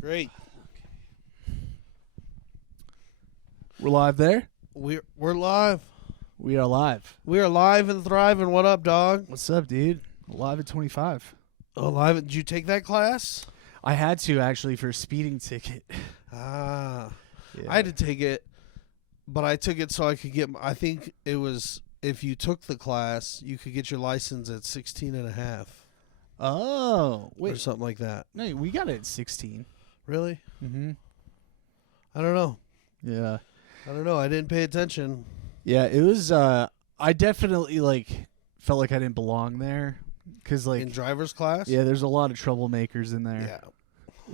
Great. We're live there? We're live. We are live. We are live and thriving. What up, dog? What's up, dude? Live at 25. Oh, live. Did you take that class? I had to, actually, for a speeding ticket. Ah. Yeah. I had to take it, but I took it so I could get, I think it was, if you took the class, you could get your license at 16 and a half. Oh, Or wait. something like that. No, we got it at 16. Really? Mm-hmm. I don't know. Yeah. I don't know. I didn't pay attention. Yeah, it was, I definitely, felt like I didn't belong there. Because, In driver's class? yeah, there's a lot of troublemakers in there.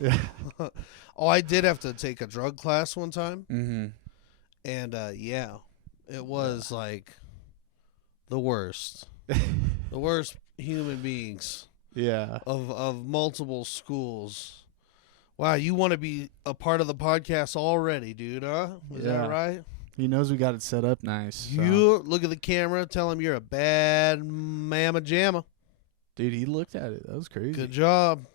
Yeah. Yeah. Oh, I did have to take a drug class one time. Mm-hmm. And, yeah, it was like the worst. The worst human beings Yeah. of multiple schools. Wow, you want to be a part of the podcast already, dude, huh? Is Yeah. that right? He knows we got it set up nice. So. You look at the camera, tell him you're a bad mamma jamma. Dude, he looked at it. That was crazy. Good job.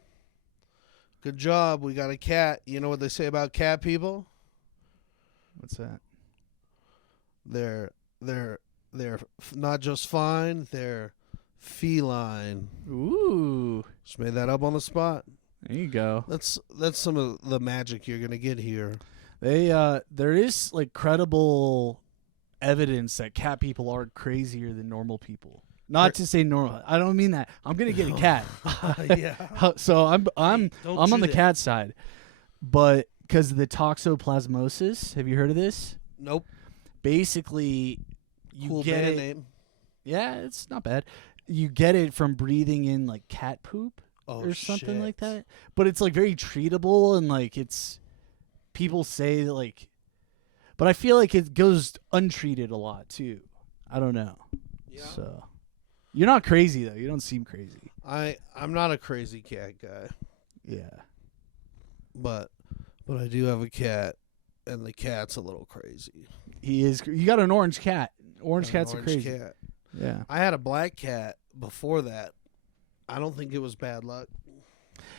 Good job. We got a cat. You know what they say about cat people? What's that? They're not just fine, they're feline. Ooh. Just made that up on the spot. There you go. That's some of the magic you're gonna get here. There is credible evidence that cat people are crazier than normal people. Not to say normal. I don't mean that. I'm gonna get a cat. Yeah. So I'm Don't on do the that. cat side, but because of the toxoplasmosis, have you heard of this? Nope. Basically, you Cool get band it. name. Yeah, it's not bad. You get it from breathing in cat poop Oh, or something shit. like that. But it's very treatable and it's people say that but I feel like it goes untreated a lot too. I don't know. Yeah. So you're not crazy though. You don't seem crazy. I'm not a crazy cat guy, Yeah. but I do have a cat, and the cat's a little crazy. He is. You got an orange cat. Orange An cats are orange crazy. cat. Yeah. I had a black cat before that. I don't think it was bad luck.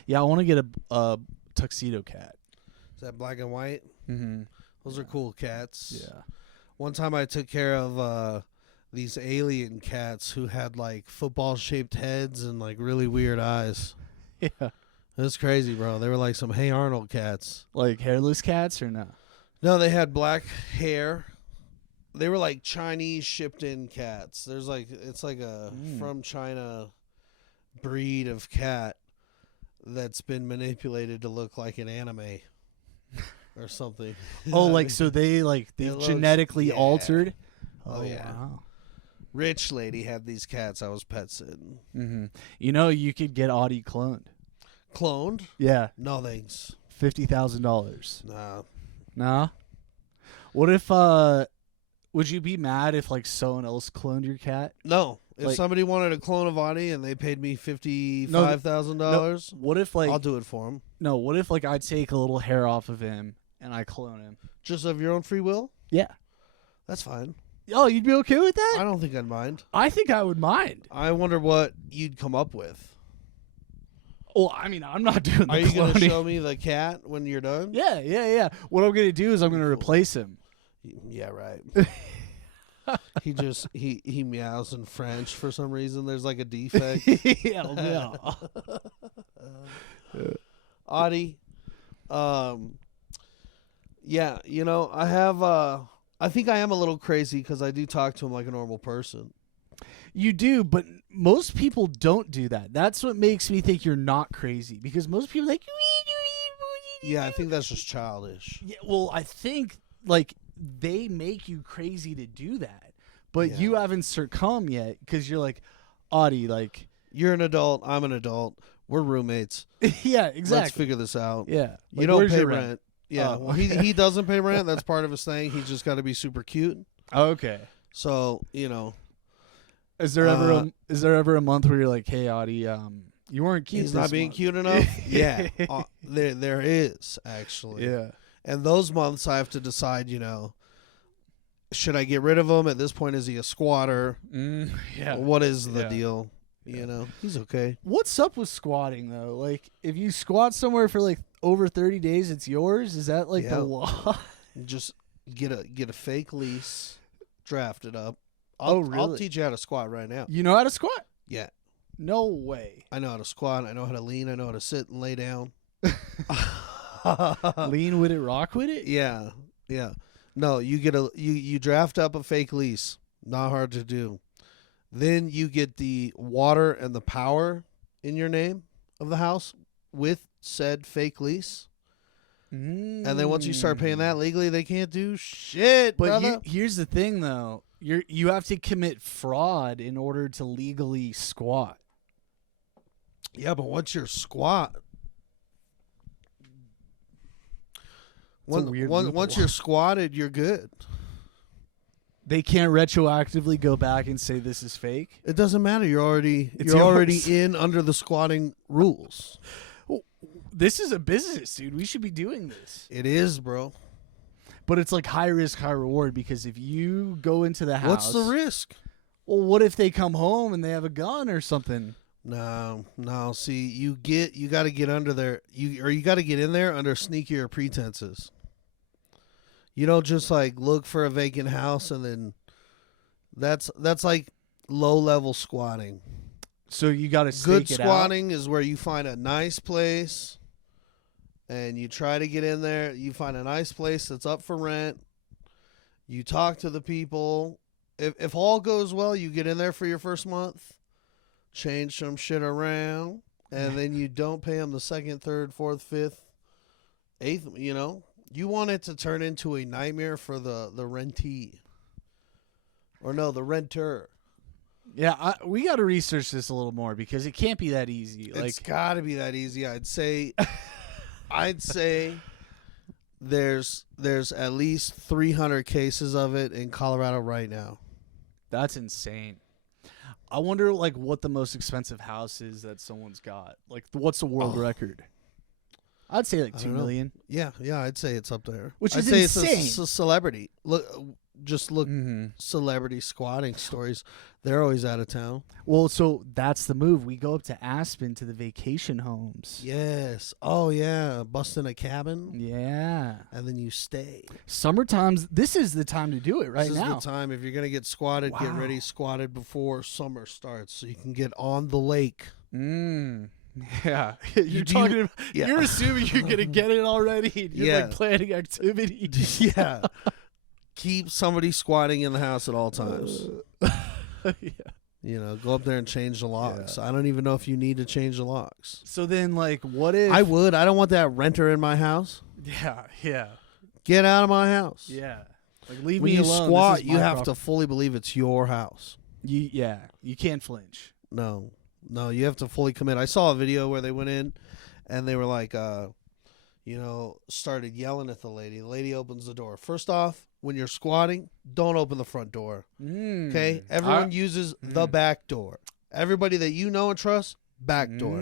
Yeah. I want to get a tuxedo cat. Is that black and white? Mm-hmm. Those are cool cats. Yeah. One time I took care of these alien cats who had football-shaped heads and really weird eyes. Yeah. It was crazy, bro. They were like some Hey Arnold cats. Like hairless cats or no? No, they had black hair. They were like Chinese shipped-in cats. There's it's like a from China breed of cat that's been manipulated to look like an anime or something. Oh, so they It looks- genetically yeah. altered. Oh, yeah. Wow. Rich lady had these cats I was pet sitting. Mm-hmm. You could get Audie cloned. Cloned? Yeah, No thanks. $50,000. Nah. Nah. What if would you be mad if someone else cloned your cat? No. If Like- somebody wanted a clone of Audie and they paid me $55,000, What if I'll do it for him. no? What if I take a little hair off of him and I clone him? Just of your own free will? Yeah. That's fine. Oh, you'd be okay with that? I don't think I'd mind. I think I would mind. I wonder what you'd come up with. Well, I mean, I'm not doing the Are you going to cloning. show me the cat when you're done? Yeah. What I'm gonna do is I'm gonna Cool. replace him. Yeah, right. he meows in French for some reason. There's a defect. yeah. Audie, yeah, I have I think I am a little crazy because I do talk to him like a normal person. You do, but most people don't do that. That's what makes me think you're not crazy because most people are like. Yeah, I think that's just childish. Yeah, well, I think they make you crazy to do that, but Yeah. you haven't succumbed yet because you're Audie, You're an adult. I'm an adult. We're roommates. yeah, Let's exactly. figure this out. Yeah, You don't where's pay your rent. Yeah, Oh. well, he doesn't pay rent. That's part of his thing. He's just got to be super cute. Okay. So Is there ever a month where you're like, hey, Audie, you weren't cute. he's this not being month. cute enough? Yeah, there is actually. Yeah. And those months I have to decide, should I get rid of him? At this point, is he a squatter? Yeah. What is the Yeah. deal? He's okay. What's up with squatting though? If you squat somewhere for over 30 days, it's yours. Is that like Yeah. the law? Just get a fake lease, draft it up. Oh, I'll really? teach you how to squat right now. You know how to squat? Yeah, No way. I know how to squat. I know how to lean. I know how to sit and lay down. Lean with it, rock with it. Yeah, yeah. No, you draft up a fake lease. Not hard to do. Then you get the water and the power in your name of the house with said fake lease. And then once you start paying that legally, they can't do shit, But brother. here's the thing, though. You have to commit fraud in order to legally squat. Yeah, but once you're squat, once you're squatted, you're good. They can't retroactively go back and say this is fake. It doesn't matter. You're already It's yours. in under the squatting rules. This is a business, dude. We should be doing this. It is, bro. But it's like high risk, high reward because if you go into the house, What's the risk? well, what if they come home and they have a gun or something? No. See, you got to get under there. You got to get in there under sneakier pretenses. You don't just like look for a vacant house and then that's like low level squatting. So you got to Good stake it out. squatting is where you find a nice place and you try to get in there. You find a nice place that's up for rent. You talk to the people. If all goes well, you get in there for your first month, change some shit around, and then you don't pay them the second, third, fourth, fifth, eighth. You know, you want it to turn into a nightmare for the rentee, or no, the renter. Yeah, we got to research this a little more because it can't be that easy. It's got to be that easy. I'd say there's at least 300 cases of it in Colorado right now. That's insane. I wonder, like, what the most expensive house is that someone's got. Like, what's the world record? I'd say like I 2 don't know. million. Yeah, I'd say it's up there. Which I'd is say insane. it's a celebrity. Look, celebrity squatting stories. They're always out of town. Well, so that's the move. We go up to Aspen to the vacation homes. Yes. Oh yeah, busting a cabin Yeah. and then you stay. Summertime's, this is the time to do it right This now. is the time. If you're gonna get squatted, get Wow. ready squatted before summer starts, so you can get on the lake. Yeah. You're do- talking about, yeah. you're assuming you're going to get it already. You're Yeah. like planning activities. Yeah. Keep somebody squatting in the house at all times. Yeah. You know, go up there and change the locks. I don't even know if you need to change the locks. So then, like, what if... I would. I don't want that renter in my house. Yeah. Get out of my house. Yeah. Like, leave When me you alone. squat, This is you my have property. to fully believe it's your house. You can't flinch. No, you have to fully commit. I saw a video where they went in and they were like, started yelling at the lady. The lady opens the door. First off, when you're squatting, don't open the front door. Okay? Everyone uses the back door. Everybody that you know and trust, back door.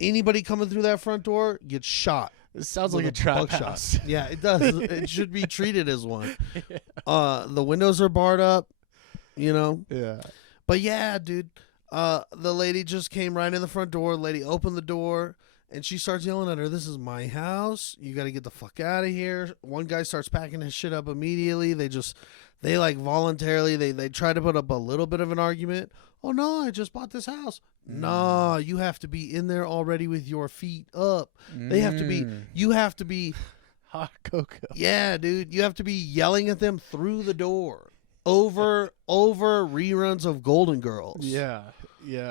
Anybody coming through that front door gets shot. This sounds with like a trap buckshot. house. Yeah, it does. It should be treated as one. The windows are barred up, you know. Yeah. But yeah, dude, the lady just came right in the front door. The lady opened the door, and she starts yelling at her, "This is my house. You got to get the fuck out of here." One guy starts packing his shit up immediately. They like voluntarily, they try to put up a little bit of an argument. "Oh, no, I just bought this house." No, you have to be in there already with your feet up. You have to be, Hot cocoa. yeah, dude, you have to be yelling at them through the door over reruns of Golden Girls. Yeah.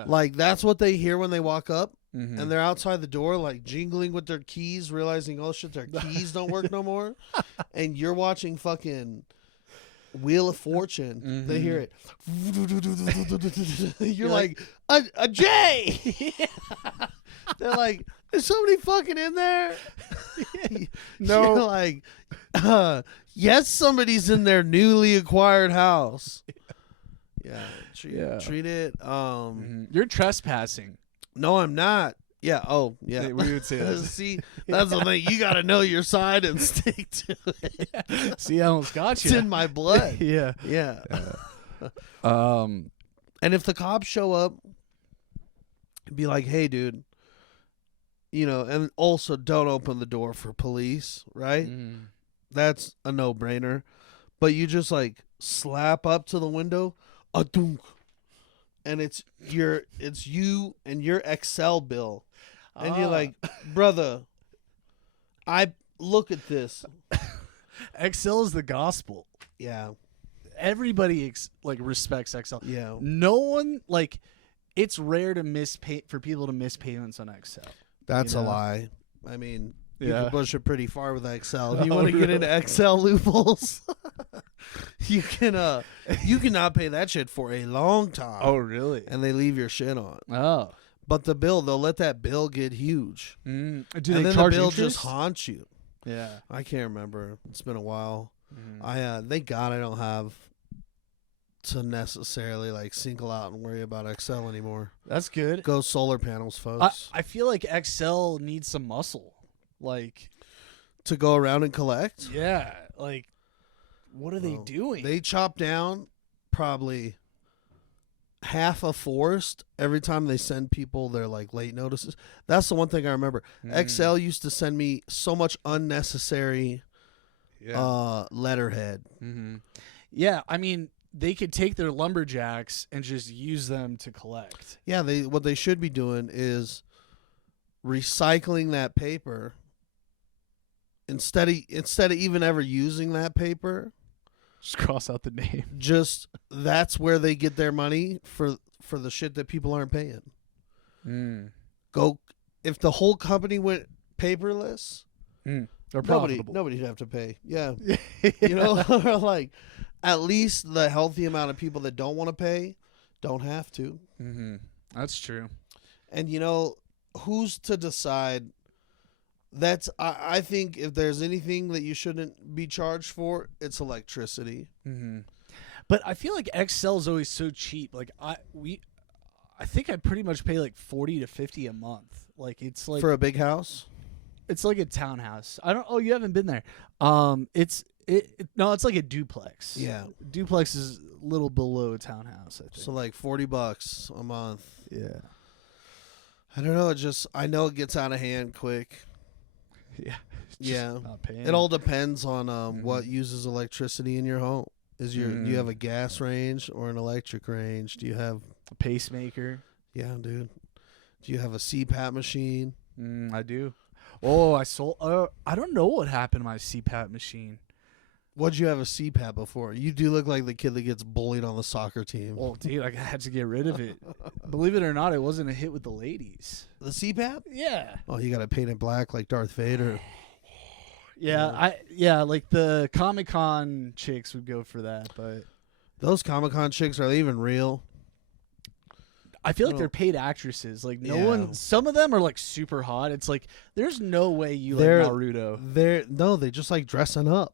Like, that's what they hear when they walk up, Mm-hmm. and they're outside the door, like, jingling with their keys, realizing, oh, shit, their keys don't work no more. And you're watching fucking Wheel of Fortune. They hear it. You're like, a J! They're like, is somebody fucking in there? No. You're like, yes, somebody's in their newly acquired house. Yeah, treat it. You're trespassing. No, I'm not. Yeah. Oh, yeah. We would say that. See, that's the thing. You got to know your side and stick to it. See, I almost got It's you. in my blood. Yeah. Yeah. Um. And if the cops show up, be like, "Hey, dude, and also don't open the door for police, right? That's a no-brainer. But you just like slap up to the window, a-dunk, and it's you and your Excel bill. And you're like, brother, I look at this. Excel is the gospel. Yeah. Everybody respects Excel. Yeah. No one it's rare to for people to miss payments on Excel. That's a lie. I mean, you Yeah. can push it pretty far with Excel. If you want to get into Excel loopholes, you cannot pay that shit for a long time. Oh, really? And they leave your shit on. Oh. But they'll let that bill get huge. Do and they then charge the bill interest? just haunts you. Yeah. I can't remember. It's been a while. Thank God I don't have to necessarily single out and worry about Excel anymore. That's good. Go solar panels, folks. I feel like Excel needs some muscle. To go around and collect? Yeah. What are they doing? They chop down probably half a forest every time they send people their late notices. That's the one thing I remember. Excel used to send me so much unnecessary letterhead. Yeah, I mean, they could take their lumberjacks and just use them to collect. Yeah, what they should be doing is recycling that paper instead of even ever using that paper. Just cross out the name. Just that's where they get their money for the shit that people aren't paying. Go if the whole company went paperless, they're profitable. Nobody'd have to pay. Yeah. Or at least the healthy amount of people that don't want to pay don't have to. That's true. And who's to decide? I think if there's anything that you shouldn't be charged for, it's electricity. But I feel like Excel is always so cheap. I think I pretty much pay $40 to $50 a month. It's for a big house. It's like a townhouse. Oh, you haven't been there. It's like a duplex. Yeah, duplex is a little below a townhouse, I think. So $40 a month. Yeah. I don't know. I know it gets out of hand quick. Yeah. Yeah. Not paying. It all depends on what uses electricity in your home. Do you have a gas range or an electric range? Do you have a pacemaker? Yeah, dude. Do you have a CPAP machine? I do. Oh, I sold. I don't know what happened to my CPAP machine. What'd you have a CPAP before? You do look like the kid that gets bullied on the soccer team. Well, dude, I had to get rid of it. Believe it or not, it wasn't a hit with the ladies. The CPAP? Yeah. Oh, you got to paint it black like Darth Vader. Yeah, the Comic-Con chicks would go for that, but those Comic-Con chicks, are they even real? I feel like they're paid actresses. Some of them are super hot. It's there's no way you like Naruto. They just like dressing up.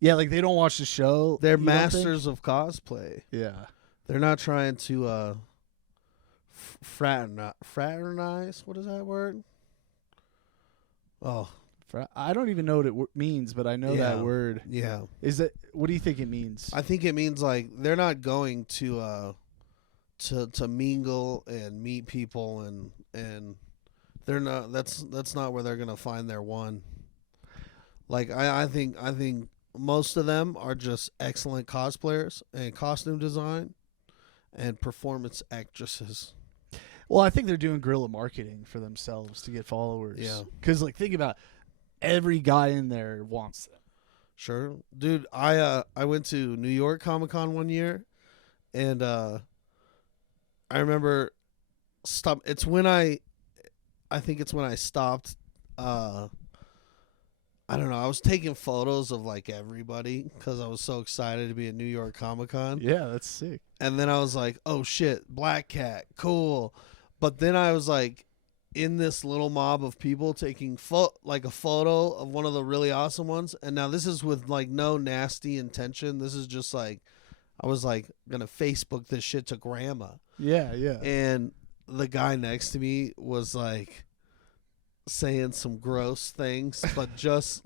Yeah, they don't watch the show. They're masters of cosplay. Yeah. They're not trying to fraternize. What is that word? Oh. I don't even know what it means, but I know that word. Yeah. What do you think it means? I think it means they're not going to mingle and meet people and they're not. That's not where they're gonna find their one. I think most of them are just excellent cosplayers and costume design and performance actresses. Well, I think they're doing guerrilla marketing for themselves to get followers. Yeah. Because think about it. Every guy in there wants them. Sure. Dude, I went to New York Comic-Con one year and I remember it's when I think it's when I stopped I don't know. I was taking photos of everybody because I was so excited to be at New York Comic-Con. Yeah, that's sick. And then I was like, oh shit, Black Cat, cool. But then I was in this little mob of people taking a photo of one of the really awesome ones. And now this is with no nasty intention. This is just I was gonna Facebook this shit to grandma. Yeah, yeah. And the guy next to me was saying some gross things, but just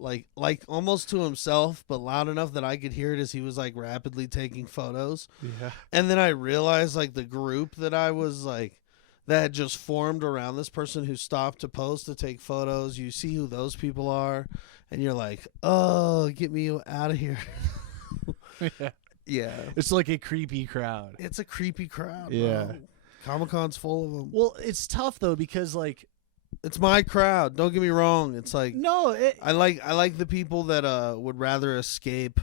almost to himself, but loud enough that I could hear it as he was rapidly taking photos. Yeah. And then I realized the group that I was that just formed around this person who stopped to pose to take photos. You see who those people are, and you're like, oh, get me out of here. Yeah. Yeah. It's like a creepy crowd. It's a creepy crowd, Yeah. bro. Comic-Con's full of them. Well, it's tough though because like It's my crowd. Don't get me wrong. It's like no, I like the people that would rather escape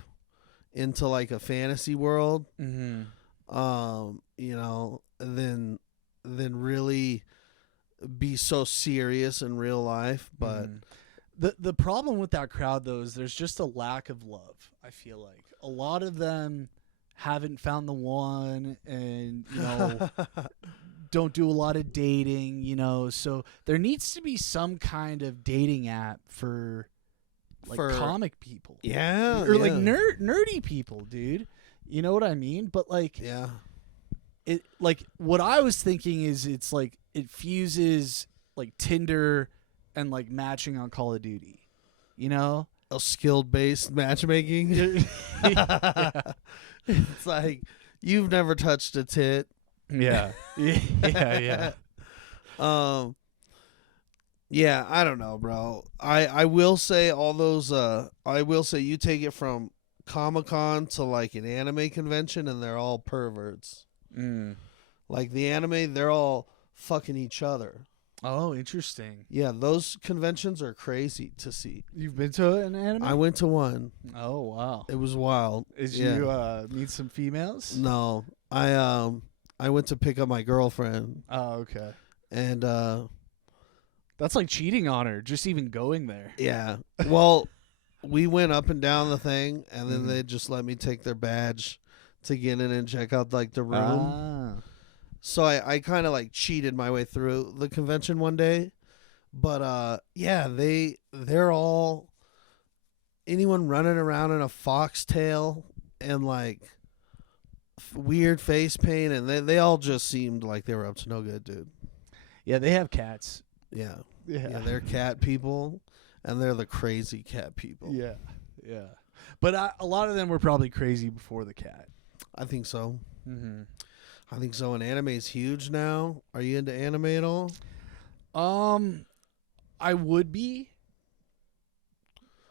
into like a fantasy world, mm-hmm. you know, than really be so serious in real life. But the problem with that crowd though is there's just a lack of love. I feel like a lot of them haven't found the one, and you know don't do a lot of dating, you know. So there needs to be some kind of dating app for like comic people, yeah, or like nerdy people, dude. You know what I mean? But like, yeah, it like what I was thinking is it's like it fuses like Tinder and like matching on Call of Duty, you know, a skill based matchmaking. Yeah. It's like you've never touched a tit. Yeah. Yeah. Yeah, I don't know, bro. I will say all those I will say you take it from Comic-Con to like an anime convention and they're all perverts. Like the anime, they're all fucking each other. Oh, interesting. Yeah, those conventions are crazy to see. You've been to an anime? I went to one. Oh, wow. It was wild. Did you meet some females? No. I went to pick up my girlfriend. Oh, okay. And that's like cheating on her, just even going there. yeah. Well, we went up and down the thing, and then they just let me take their badge to get in and check out like the room. So I kind of like cheated my way through the convention one day. But yeah, they're all anyone running around in a foxtail and like weird face paint, and they all just seemed like they were up to no good, dude. Yeah, they have cats. Yeah. Yeah, they're cat people, and they're the crazy cat people. Yeah. But a lot of them were probably crazy before the cat. I think so. Mm-hmm. I think so. And anime is huge now. Are you into anime at all? I would be.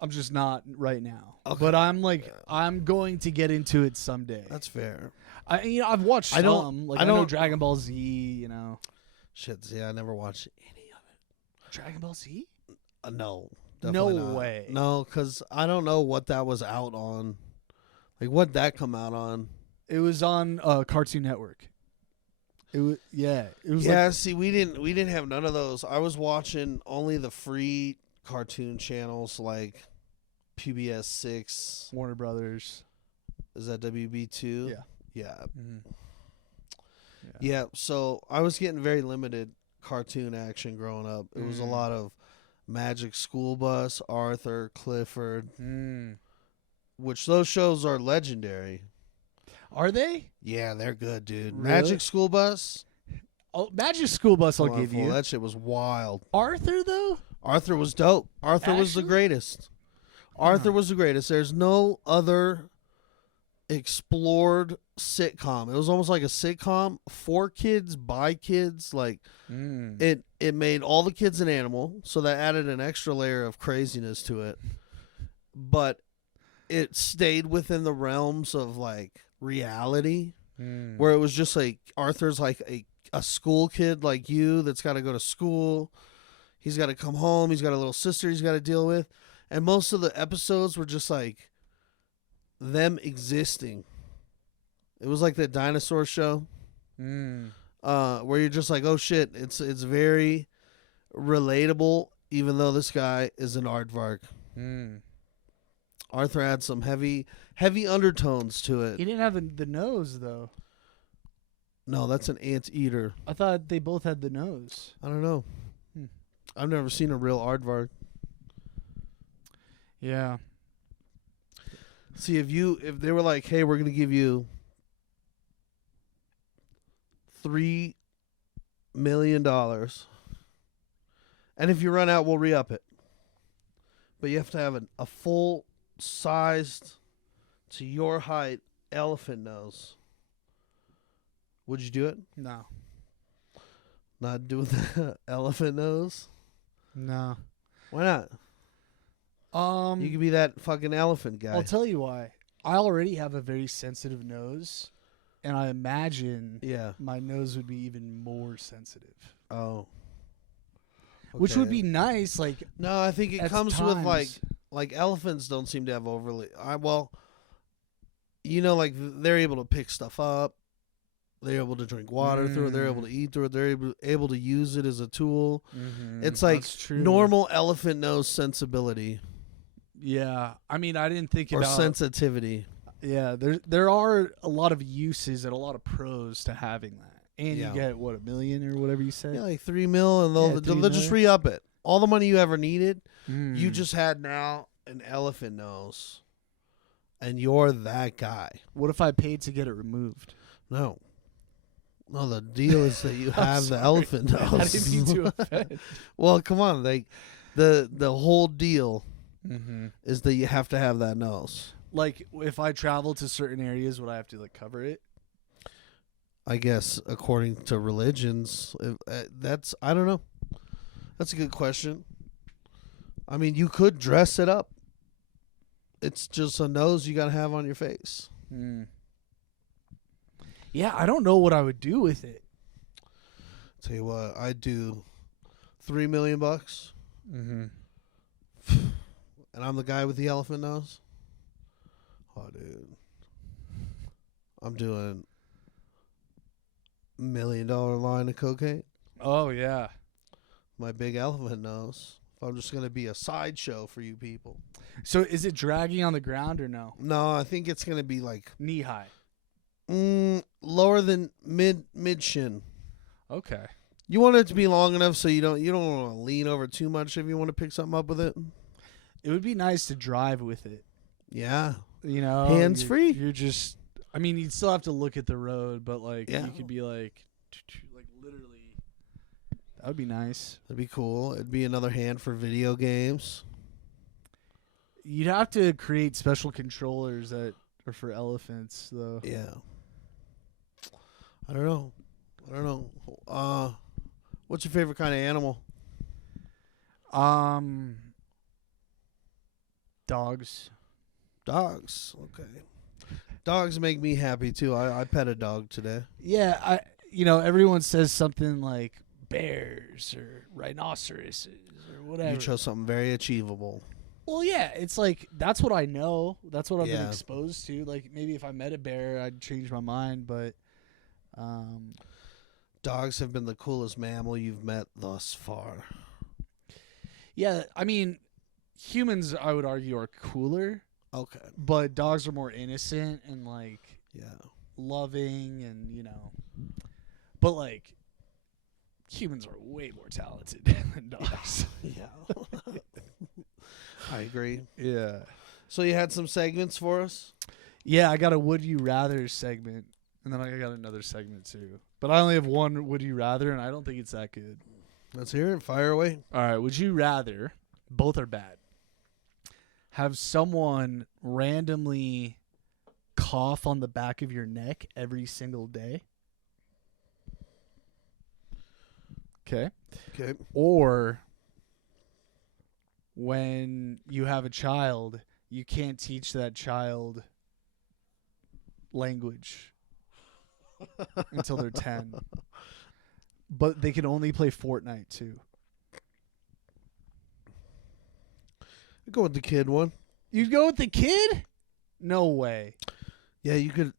I'm just not right now. Okay. But I'm like, I'm going to get into it someday. That's fair. I've watched some. I know Dragon Ball Z. You know. Shit. Yeah, I never watched any of it. Dragon Ball Z? No. No Not. way. No, because I don't know what that was out on. Like, what'd that come out on? It was on Cartoon Network. It was yeah. See, we didn't have none of those. I was watching only the free cartoon channels like PBS 6, Warner Brothers. Is that WB2? Yeah. Yeah. Mm-hmm. Yeah. So I was getting very limited cartoon action growing up. It was a lot of Magic School Bus, Arthur, Clifford, which those shows are legendary. Are they? Yeah, they're good, dude. Really? Magic School Bus. Oh, Magic School Bus, I'll give you. That shit was wild. Arthur, though? Arthur was dope. Arthur was the greatest. Arthur was the greatest. There's no other explored sitcom. It was almost like a sitcom for kids, by kids. Like it made all the kids an animal, so that added an extra layer of craziness to it. But it stayed within the realms of like reality, where it was just like Arthur's like a school kid like you that's got to go to school. He's got to come home. He's got a little sister he's got to deal with. And most of the episodes were just like them existing. It was like that Dinosaurs show, where you're just like, oh shit, it's very relatable, even though this guy is an aardvark. Arthur had some heavy undertones to it. He didn't have the nose, though. No, that's an anteater. I thought they both had the nose. I don't know. I've never seen a real aardvark. Yeah. See, if they were like, hey, we're gonna give you $3 million, and if you run out, we'll re-up it. But you have to have a full-sized, to your height, elephant nose. Would you do it? No. Not doing the elephant nose? No. Why not? You could be that fucking elephant guy. I'll tell you why. I already have a very sensitive nose, and I imagine my nose would be even more sensitive. Oh. Which would be nice. Like, no, I think it at comes with times. like elephants don't seem to have overly. Like they're able to pick stuff up. They're able to drink water through it. They're able to eat through it. They're able to use it as a tool. It's like normal elephant nose sensibility. Yeah, I mean, I didn't think about sensitivity. Yeah, there are a lot of uses and a lot of pros to having that. And you get, what, $1 million or whatever you said? Yeah, like $3 million, and they'll just re-up it. All the money you ever needed, you just had now an elephant nose, and you're that guy. What if I paid to get it removed? No, the deal is that you have the elephant nose. I didn't mean to offend. Well, come on, like the whole deal is that you have to have that nose. Like, if I travel to certain areas, would I have to like cover it? I guess according to religions, I don't know. That's a good question. I mean, you could dress it up. It's just a nose you got to have on your face. Yeah, I don't know what I would do with it. Tell you what, I'd do $3 million. And I'm the guy with the elephant nose. Oh, dude. I'm doing $1 million line of cocaine. Oh, yeah. My big elephant nose. If I'm just going to be a sideshow for you people. So is it dragging on the ground or no? No, I think it's going to be like knee high. Lower than mid shin. Okay. You want it to be long enough so you don't want to lean over too much if you want to pick something up with it. It would be nice to drive with it. Yeah. You know, hands free. You're just, I mean, you'd still have to look at the road, but like you could be like literally. That would be nice. That'd be cool. It'd be another hand for video games. You'd have to create special controllers that are for elephants, though. Yeah. I don't know. What's your favorite kind of animal? Dogs. Dogs. Okay. Dogs make me happy too. I pet a dog today. Yeah, everyone says something like bears or rhinoceroses or whatever. You chose something very achievable. Well, yeah, it's like that's what I know. That's what I've been exposed to. Like maybe if I met a bear, I'd change my mind, but dogs have been the coolest mammal you've met thus far. Yeah, I mean, humans I would argue are cooler. Okay. But dogs are more innocent and like loving and but like humans are way more talented than dogs. Yeah. I agree. Yeah. So you had some segments for us? Yeah, I got a Would You Rather segment, and then I got another segment too. But I only have one Would You Rather, and I don't think it's that good. Let's hear it. Fire away. All right. Would you rather, both are bad, have someone randomly cough on the back of your neck every single day? Okay. Okay. Or when you have a child, you can't teach that child language until they're 10. But they can only play Fortnite too. I'd go with the kid one. You'd go with the kid? No way. Yeah, you could.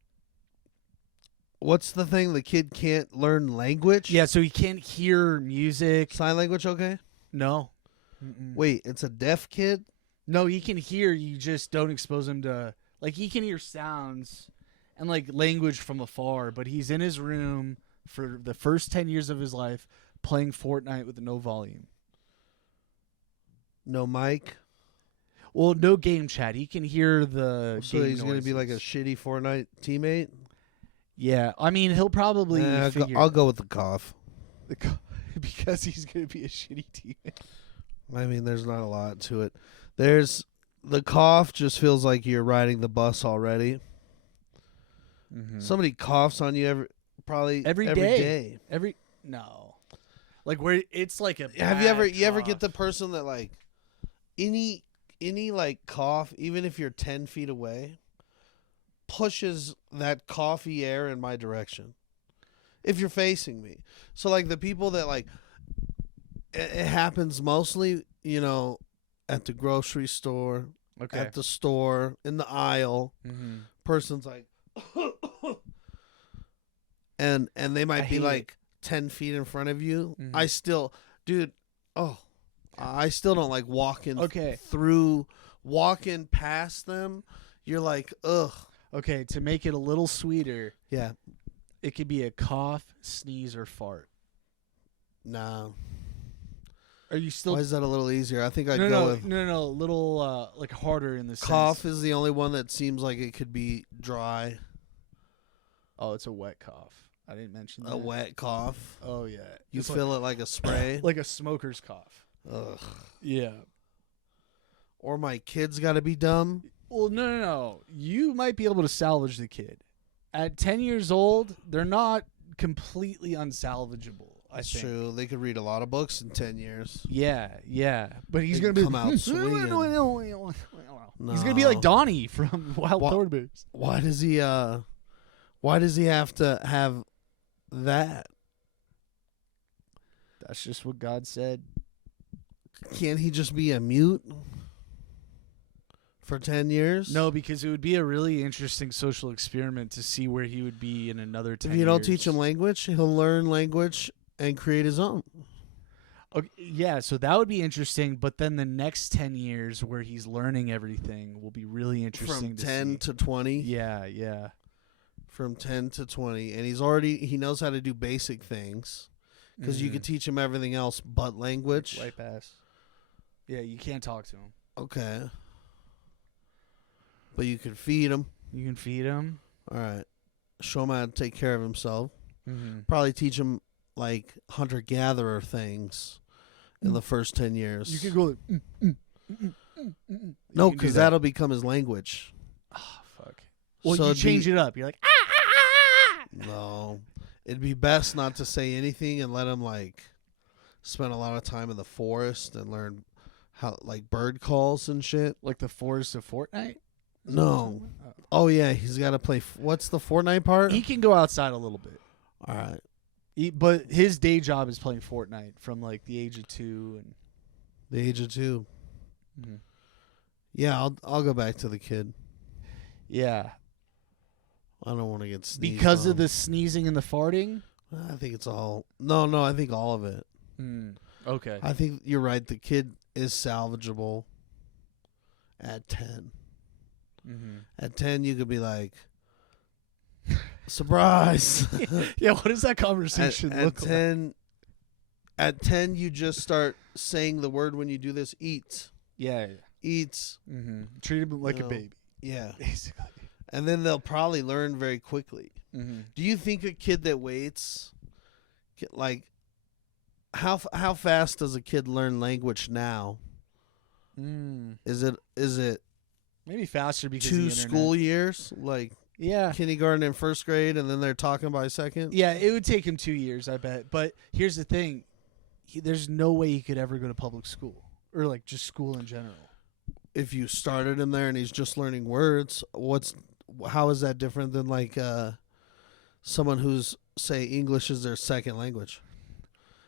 What's the thing? The kid can't learn language? Yeah, so he can't hear music. Sign language, okay? No. Wait, it's a deaf kid? No, he can hear. You just don't expose him to... Like, he can hear sounds and, like, language from afar, but he's in his room for the first 10 years of his life playing Fortnite with no volume. No mic? Well, no game chat. He can hear the So game he's going to be like a noises. shitty Fortnite teammate? Yeah, I mean, he'll probably figure... I'll go with the cough. Because he's going to be a shitty teammate. I mean, there's not a lot to it. There's... The cough just feels like you're riding the bus already. Mm-hmm. Somebody coughs on you every day. day. No. like where it's like a. Have you ever cough. get the person that like any like cough, even if you're 10 feet away, pushes that coffee air in my direction if you're facing me. So like the people that like it happens mostly, at the grocery store, Okay. at the store, in the aisle. Mm-hmm. Person's like and they might be like 10 feet in front of you. Mm-hmm. I still, dude, I still don't like walking walking past them. You're like, ugh. Okay, to make it a little sweeter, Yeah. it could be a cough, sneeze, or fart. No. Are you still? Why is that a little easier? I think I'd no, go no, with no, no, little like harder in the cough sense. is the only one that seems like it could be dry. Oh, it's a wet cough. I didn't mention that. A wet cough. Oh yeah, You it's feel it like a spray. like a smoker's cough. Ugh. Yeah. Or my kid's got to be dumb. Well, no. You might be able to salvage the kid. At 10 years old, they're not completely unsalvageable. That's I think. true. They could read a lot of books in 10 years. Yeah. But he's They gonna be come out swinging. He's gonna be like Donnie from Wild Wha- Thornberrys. Why does he have to have that? That's just what God said. Can't he just be a mute for 10 years? No, because it would be a really interesting social experiment to see where he would be in another 10 If you don't teach him language, he'll learn language and create his own. Okay, yeah, so that would be interesting, but then the next 10 years where he's learning everything will be really interesting From to 10 see. to 20. Yeah. From 10 to 20. And he knows how to do basic things. Because you could teach him everything else but language. Right pass. Yeah, you can't talk to him. Okay. But you could feed him. You can feed him. All right. Show him how to take care of himself. Mm-hmm. Probably teach him like hunter-gatherer things in the first 10 years. You could go like, No, because that'll become his language. Oh, fuck. Well, So you it'd change be- it up. You're like, No. It'd be best not to say anything and let him like spend a lot of time in the forest and learn how like bird calls and shit. like the Forest of Fortnite? No. Oh yeah, he's got to play. What's the Fortnite part? He can go outside a little bit. All right. But his day job is playing Fortnite from like the age of 2 and The age of 2. mm-hmm. Yeah, I'll go back to the kid. Yeah. I don't want to get sneezed Because on. of the sneezing and the farting? I think it's all. No, I think all of it. Okay. I think you're right. The kid is salvageable at 10. Mm-hmm. At 10, you could be like, surprise. Yeah, what does that conversation at look like? 10, At 10, you just start saying the word when you do this. Eats. Yeah. Eats. Mm-hmm. Treat him like a No. baby, Yeah. basically. And then they'll probably learn very quickly. Mm-hmm. Do you think a kid that waits, like, how fast does a kid learn language now? Is it Maybe faster because of 2 the internet. school years, like Yeah. kindergarten and first grade, and then they're talking by second? Yeah, it would take him 2 years, I bet. But here's the thing. There's no way he could ever go to public school or like just school in general. If you started him there and he's just learning words, how is that different than like someone who's say English is their second language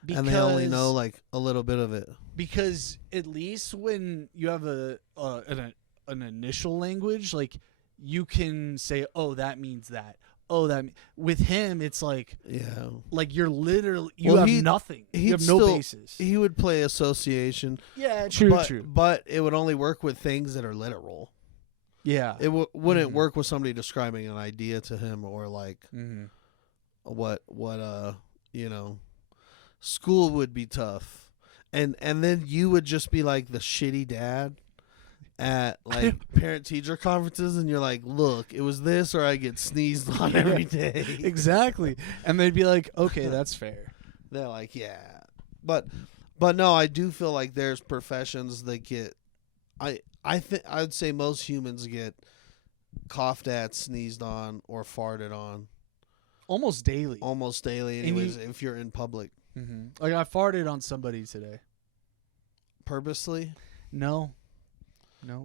and they only know like a little bit of it? Because at least when you have an initial language, like you can say, "Oh, that means that." Oh, with him, it's like you're literally have nothing. You have no basis. He would play association. Yeah, true. But it would only work with things that are literal. Yeah, It wouldn't work with somebody describing an idea to him or like what school would be tough. And then you would just be like the shitty dad at like parent teacher conferences, and you're like, look, it was this or I get sneezed on every day. Exactly. And they'd be like, okay, that's fair. They're like, yeah. But no, I do feel like there's professions that get I'd say most humans get coughed at, sneezed on, or farted on Almost daily. almost daily anyways if you're in public. Like I farted on somebody today. Purposely? No.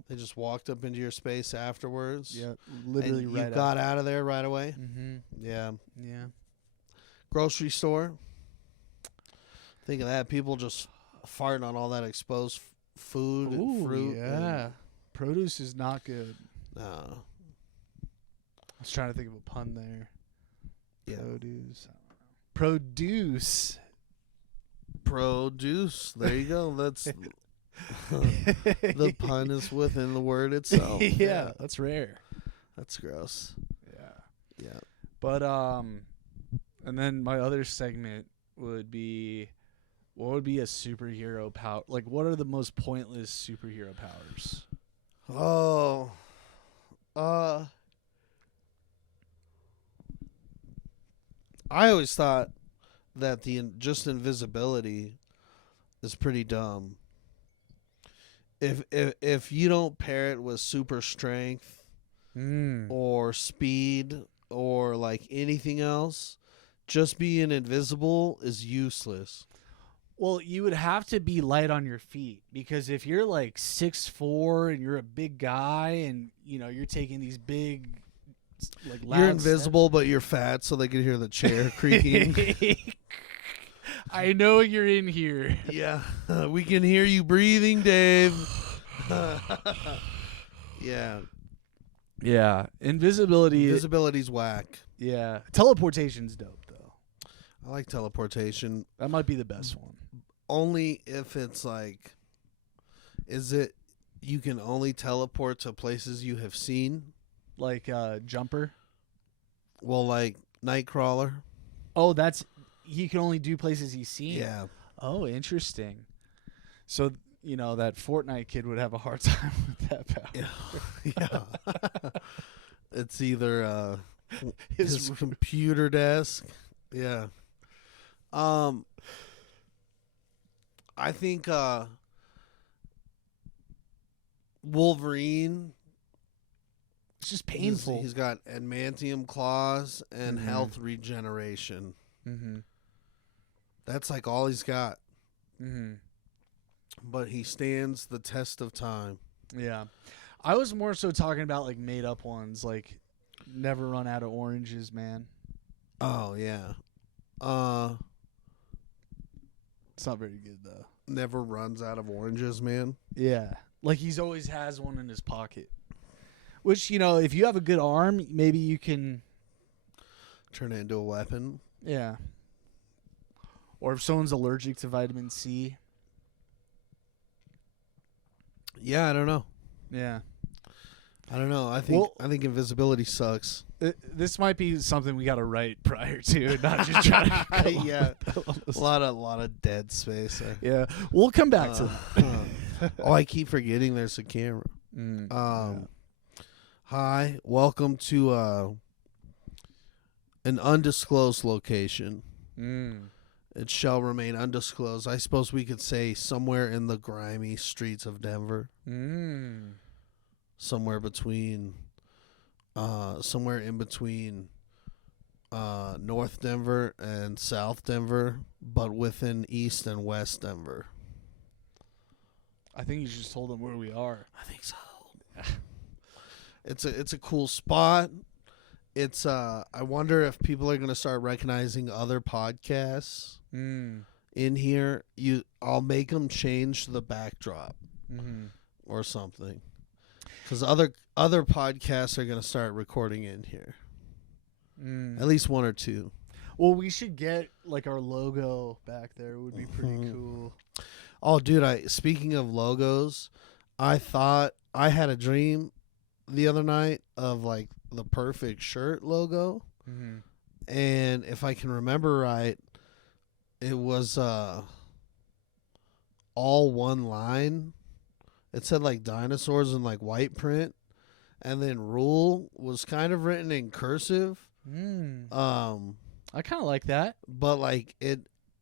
They just walked up into your space afterwards? Yeah, literally and right you got out of there right away? Mm-hmm. Yeah. Yeah. Grocery store? Think of that. People just farting on all that exposed food and fruit. Yeah. Produce is not good. No. I was trying to think of a pun there. Yeah. Produce. Produce. There you go. That's the pun is within the word itself. Yeah, that's rare. That's gross. Yeah. Yeah. But and then my other segment would be, what would be a superhero power? Like, what are the most pointless superhero powers? Oh. I always thought that just invisibility is pretty dumb. If you don't pair it with super strength or speed or like anything else, just being invisible is useless. Well, you would have to be light on your feet, because if you're like 6'4" and you're a big guy and you're taking these big like loud You're invisible, but you're fat, so they can hear the chair creaking. I know you're in here. Yeah, we can hear you breathing, Dave. Yeah. Yeah, invisibility's whack. Yeah, teleportation's dope though. I like teleportation. That might be the best one. Only if it's like, you can only teleport to places you have seen? Like Jumper? Well, like Nightcrawler. Oh, he can only do places he's seen? Yeah. Oh, interesting. So, that Fortnite kid would have a hard time with that power. Yeah. It's either his computer desk. Yeah. I think Wolverine. It's just painful. He's got adamantium claws and health regeneration. Mm-hmm. That's like all he's got. Mm-hmm. But he stands the test of time. Yeah. I was more so talking about like made up ones, like never run out of oranges, man. Oh, yeah. It's not very good though. Never runs out of oranges, man. Yeah. Like he's always has one in his pocket. Which, if you have a good arm, maybe you can turn it into a weapon. Yeah. Or if someone's allergic to vitamin C. Yeah, I don't know. Yeah. I don't know. I think invisibility sucks. This might be something we got to write prior to, not just try to. Yeah. A lot of dead space there. Yeah. We'll come back to that. I keep forgetting there's a camera. Yeah. Hi, welcome to an undisclosed location. It shall remain undisclosed. I suppose we could say somewhere in the grimy streets of Denver. Somewhere in between North Denver and South Denver, but within East and West Denver. I think you just told them where we are. I think so. It's a cool spot. It's I wonder if people are gonna start recognizing other podcasts in here. I'll make them change the backdrop or something, because other podcasts are gonna start recording in here. At least one or two. Well, we should get like our logo back there. It would be pretty cool. Oh, dude! Speaking of logos, I thought I had a dream the other night of like the perfect shirt logo, and if I can remember right, it was all one line. It said like dinosaurs in like white print, and then rule was kind of written in cursive. I kind of like that, but like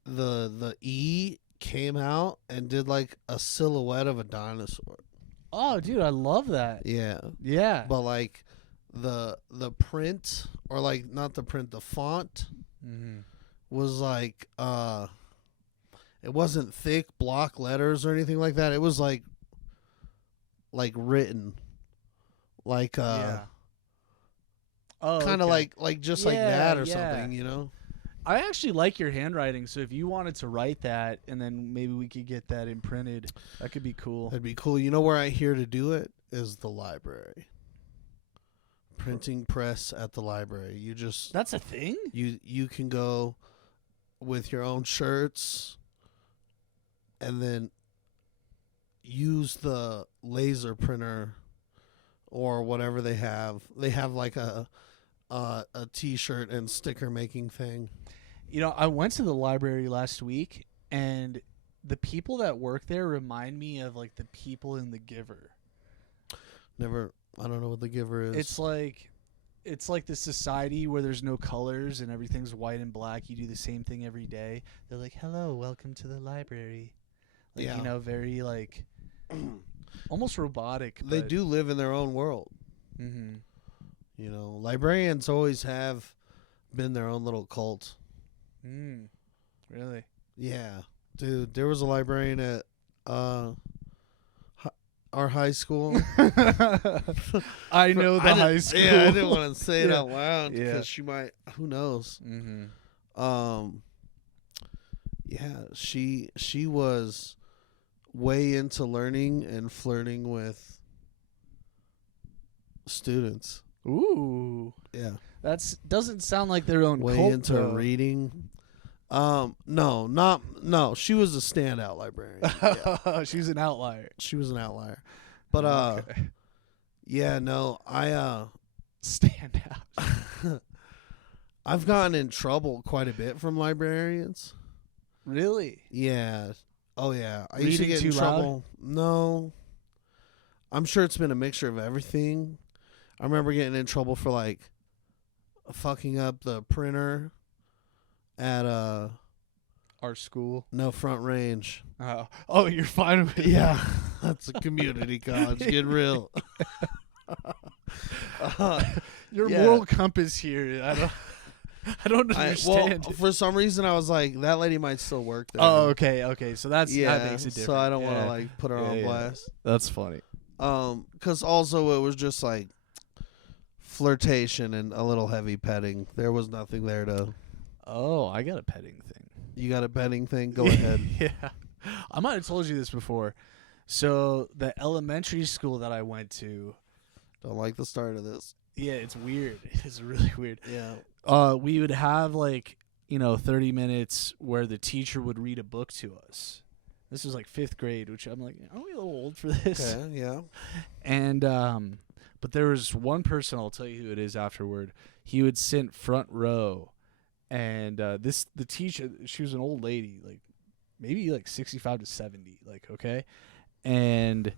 the E came out and did like a silhouette of a dinosaur. Oh, dude, I love that. Yeah. Yeah. But like the print, or like not the print, the font was like It wasn't thick block letters or anything like that. It was like written, like Oh, kind of okay. like just like Yeah, that or yeah. something, you know. I actually like your handwriting, so if you wanted to write that and then maybe we could get that imprinted, that could be cool. That'd be cool. You know where I hear to do it is the library. Printing press at the library. You just That's a thing? you can go with your own shirts and then use the laser printer or whatever they have. They have like a t-shirt and sticker making thing. You know, I went to the library last week, and the people that work there remind me of like the people in The Giver. I don't know what The Giver is. It's like the society where there's no colors and everything's white and black. You do the same thing every day. They're like, "Hello, welcome to the library." Like, Yeah. you know, very like almost robotic. They but, do live in their own world. Mm-hmm. You know, librarians always have been their own little cult. Really? Yeah, dude, there was a librarian at our high school. I know the high school. Yeah, I didn't want to say it Yeah. out loud Yeah. because she might. Who knows? Mm-hmm. Yeah, she was way into learning and flirting with students. Ooh, Yeah, doesn't sound like their own way cult, into though. reading. No. She was a standout librarian. Yeah. She's an outlier. She was an outlier, but Okay. yeah, no, Stand out. I've gotten in trouble quite a bit from librarians. Really? Yeah. Oh yeah. I used to Reading get in too loud? trouble. No. I'm sure it's been a mixture of everything. I remember getting in trouble for like fucking up the printer at Our school. no Front Range. Oh, you're fine with it. Yeah. That's a community college. Get real. Your Yeah. moral compass here. I don't understand. Well, for some reason I was like, that lady might still work there. Oh, okay. So that makes it different. So I don't want to Yeah. like put her on Yeah. blast. That's funny. Because also it was just like flirtation and a little heavy petting. There was nothing there to. Oh, I got a petting thing. You got a petting thing? Go ahead. Yeah. I might have told you this before. So the elementary school that I went to, Don't like the start of this. yeah, it's weird. It's really weird. Yeah. We would have 30 minutes where the teacher would read a book to us. This was like 5th grade, which I'm like, aren't we a little old for this? Okay. Yeah. And but there was one person, I'll tell you who it is afterward. He would sit front row, and the teacher, she was an old lady, like maybe like 65 to 70, like, okay, and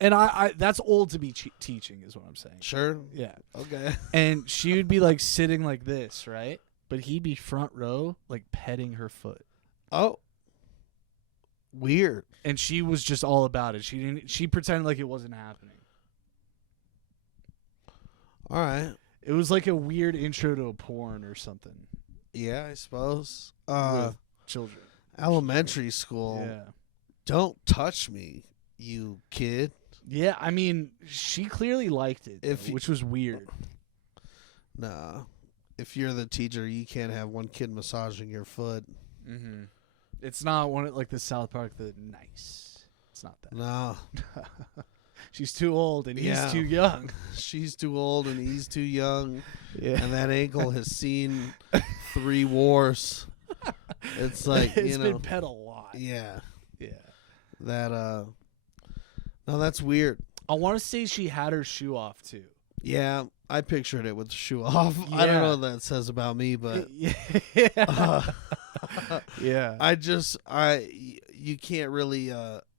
I that's old to be teaching, is what I'm saying. Sure. Yeah. Okay. And she would be like sitting like this, right? But he'd be front row, like petting her foot. Oh. Weird. And she was just all about it. She pretended like it wasn't happening. All right. It was like a weird intro to a porn or something. Yeah, I suppose. With children. Elementary school. Yeah. Don't touch me, you kid. Yeah, I mean, she clearly liked it, If which was weird. Nah. If you're the teacher, you can't have one kid massaging your foot. Mm-hmm. It's not one like the South Park, the nice. It's not that. No. She's too old and Yeah. he's too young. She's too old and he's too young. Yeah. And that ankle has seen 3 wars. It's like, it's you know. been pet a lot. Yeah. Yeah. That, no, that's weird. I want to say she had her shoe off too. Yeah, I pictured it with the shoe off. Yeah. I don't know what that says about me, but Yeah. Yeah. you can't really,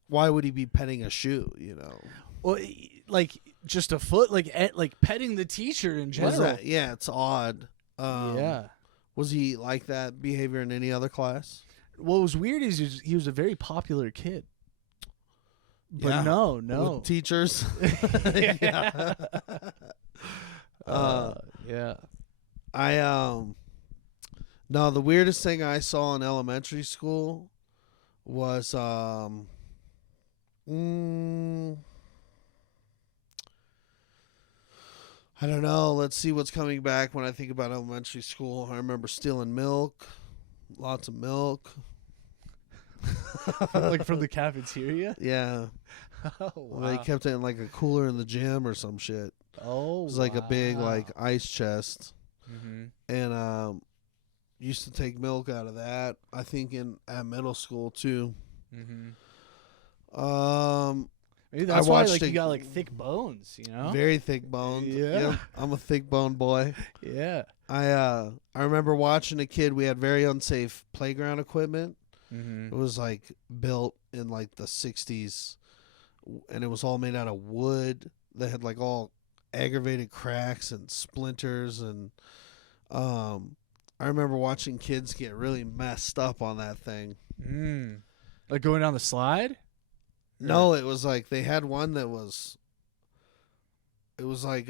why would he be petting a shoe, you know? Well, like just a foot, like petting the teacher in general. Yeah, it's odd. Yeah. Was he like that behavior in any other class? What was weird is he was a very popular kid. But Yeah. no. With teachers? Yeah. Yeah. No, the weirdest thing I saw in elementary school was I don't know. Let's see what's coming back when I think about elementary school. I remember stealing milk, lots of milk. Like from the cafeteria? Yeah. Oh, wow. They kept it in like a cooler in the gym or some shit. Oh, It was like a big like ice chest. Mm-hmm. And used to take milk out of that. I think at middle school too. Mm-hmm. Maybe that's why like you got like thick bones, you know? Very thick bones. Yeah. Yep, I'm a thick bone boy. Yeah. I remember watching a kid. We had very unsafe playground equipment. Mm-hmm. It was like built in like the 60s, and it was all made out of wood. They had like all aggravated cracks and splinters, and I remember watching kids get really messed up on that thing. Like going down the slide? No, it was like they had one that was. It was like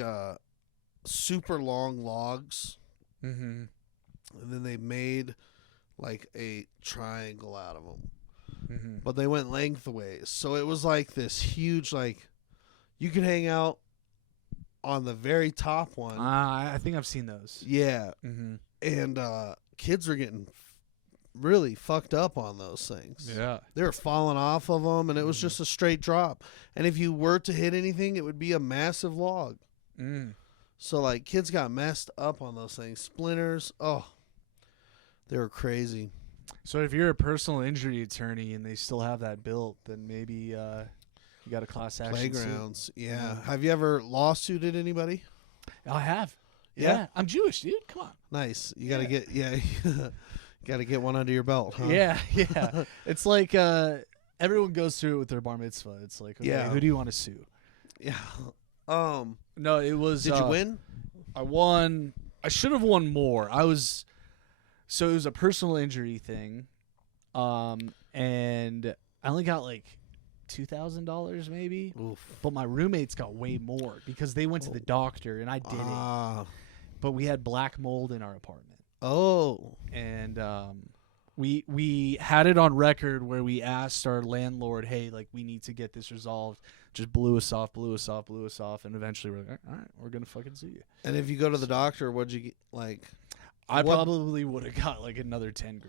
super long logs, Mm-hmm. and then they made like a triangle out of them. Mm-hmm. But they went lengthways, so it was like this huge, like you could hang out on the very top one. I think I've seen those. Yeah, Mm-hmm. and kids were getting really fucked up on those things. Yeah. They were falling off of them, and it was Mhm. just a straight drop. And if you were to hit anything, it would be a massive log. So like kids got messed up on those things. Splinters. Oh, they were crazy. So if you're a personal injury attorney and they still have that built, then maybe you got a class action suit. Playgrounds. Yeah. Yeah. Have you ever lawsuited anybody? I have. Yeah? I'm Jewish, dude. Come on. Nice. You got to Yeah. get got to get one under your belt, huh? Yeah, yeah. It's like everyone goes through it with their bar mitzvah. It's like, okay, Yeah. who do you want to sue? Yeah. No, it was. Did you win? I won. I should have won more. So it was a personal injury thing, and I only got like $2,000 maybe. Oof. But my roommates got way more because they went to the doctor and I didn't. But we had black mold in our apartment. Oh. And we had it on record where we asked our landlord, hey, like, we need to get this resolved. Just blew us off, and eventually we're like, all right, we're gonna fucking sue you. And if you go to the doctor, what'd you get? Like, I probably would have got like another $10,000.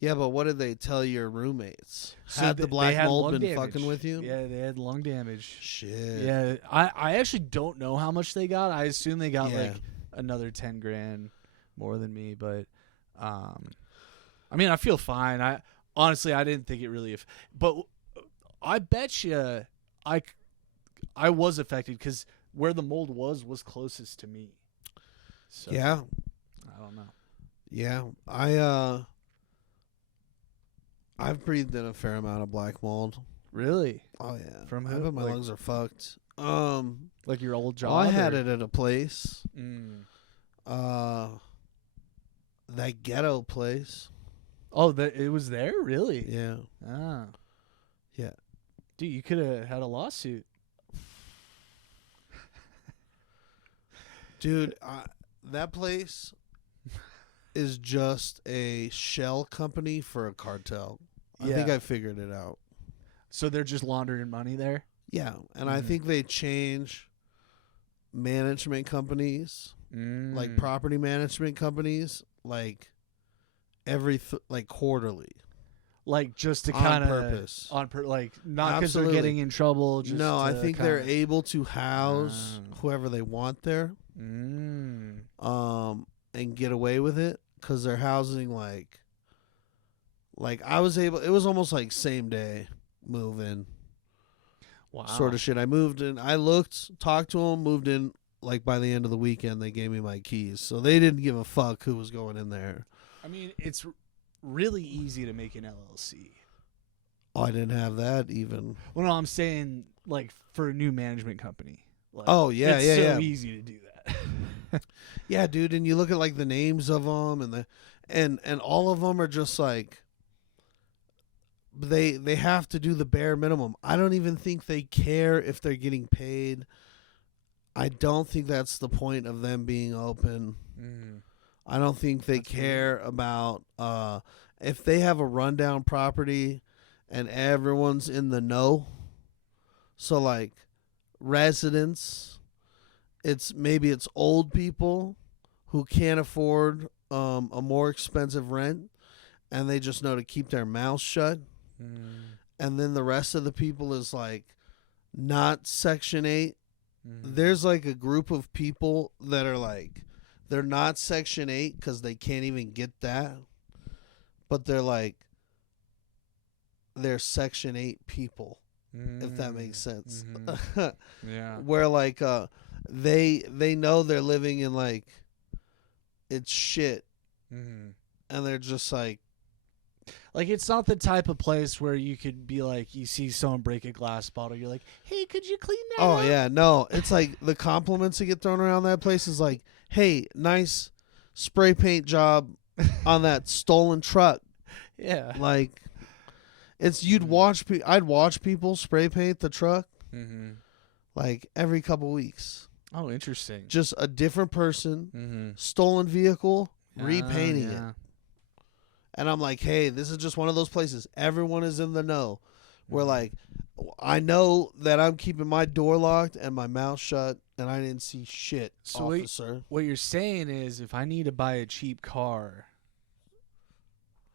yeah, but what did they tell your roommates? So had they the black had mold lung been damage. fucking with you? Yeah, they had lung damage. Shit. Yeah, I actually don't know how much they got. I assume they got Yeah. like another $10,000 more than me, but I mean, I feel fine. I honestly, I didn't think it really. But I bet you, I was affected because where the mold was closest to me. So, Yeah. I don't know. Yeah. I've breathed in a fair amount of black mold. Really? Oh yeah. From I who? bet my Like- lungs are fucked. Like your old job? I had or- it at a place. Mm. That ghetto place. Oh, it was there? Really? Yeah. Ah. Yeah. Dude, you could have had a lawsuit. Dude, that place is just a shell company for a cartel. I think Yeah. I figured it out. So they're just laundering money there? Yeah, and I Mhm. think they change management companies, like Mm. property management companies, like every like quarterly. Like just to On kind of purpose. like not because they're Absolutely. getting in trouble. Just No, I to think they're kinda- able to house Ah. whoever they want there, Mm. and get away with it because they're housing like I was able. It was almost like same day move in Wow. sort of shit. I moved in. I looked, talked to them, moved in. Like by the end of the weekend, they gave me my keys, so they didn't give a fuck who was going in there. I mean, it's really easy to make an LLC. Oh, I didn't have that even. Well, no, I'm saying like for a new management company. Like, Oh yeah, it's yeah, so yeah. easy to do that. Yeah, dude, and you look at like the names of them and all of them are just like they have to do the bare minimum. I don't even think they care if they're getting paid. I don't think that's the point of them being open. Mm. I don't think they That's care about if they have a rundown property and everyone's in the know. So like residents, maybe it's old people who can't afford a more expensive rent, and they just know to keep their mouths shut. And then the rest of the people is like not Section 8. There's like a group of people that are like, they're not Section 8 because they can't even get that, but they're like, they're Section 8 people, if that makes sense. Yeah. Where like they know they're living in like, it's shit, and they're just like it's not the type of place where you could be like, you see someone break a glass bottle, you're like, hey, could you clean that up? yeah, no, it's like the compliments that get thrown around that place is like, hey, nice spray paint job on that stolen truck. Yeah. Like, it's I'd watch people spray paint the truck like every couple weeks. Oh, interesting. Just a different person, stolen vehicle, repainting it. And I'm like, hey, this is just one of those places. Everyone is in the know. Where like, I know that I'm keeping my door locked and my mouth shut, and I didn't see shit, officer. What you're saying is, if I need to buy a cheap car,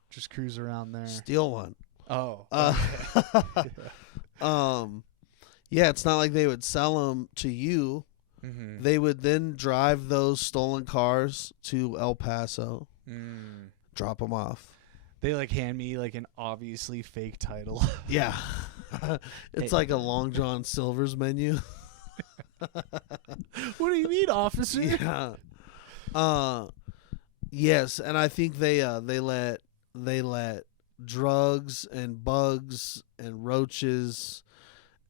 just cruise around there. Steal one. Oh. Okay. Yeah, it's not like they would sell them to you. They would then drive those stolen cars to El Paso, drop them off. They like hand me like an obviously fake title. Yeah. It's like a Long John Silver's menu. What do you mean, officer? Yeah. Yes, and I think they let drugs and bugs and roaches,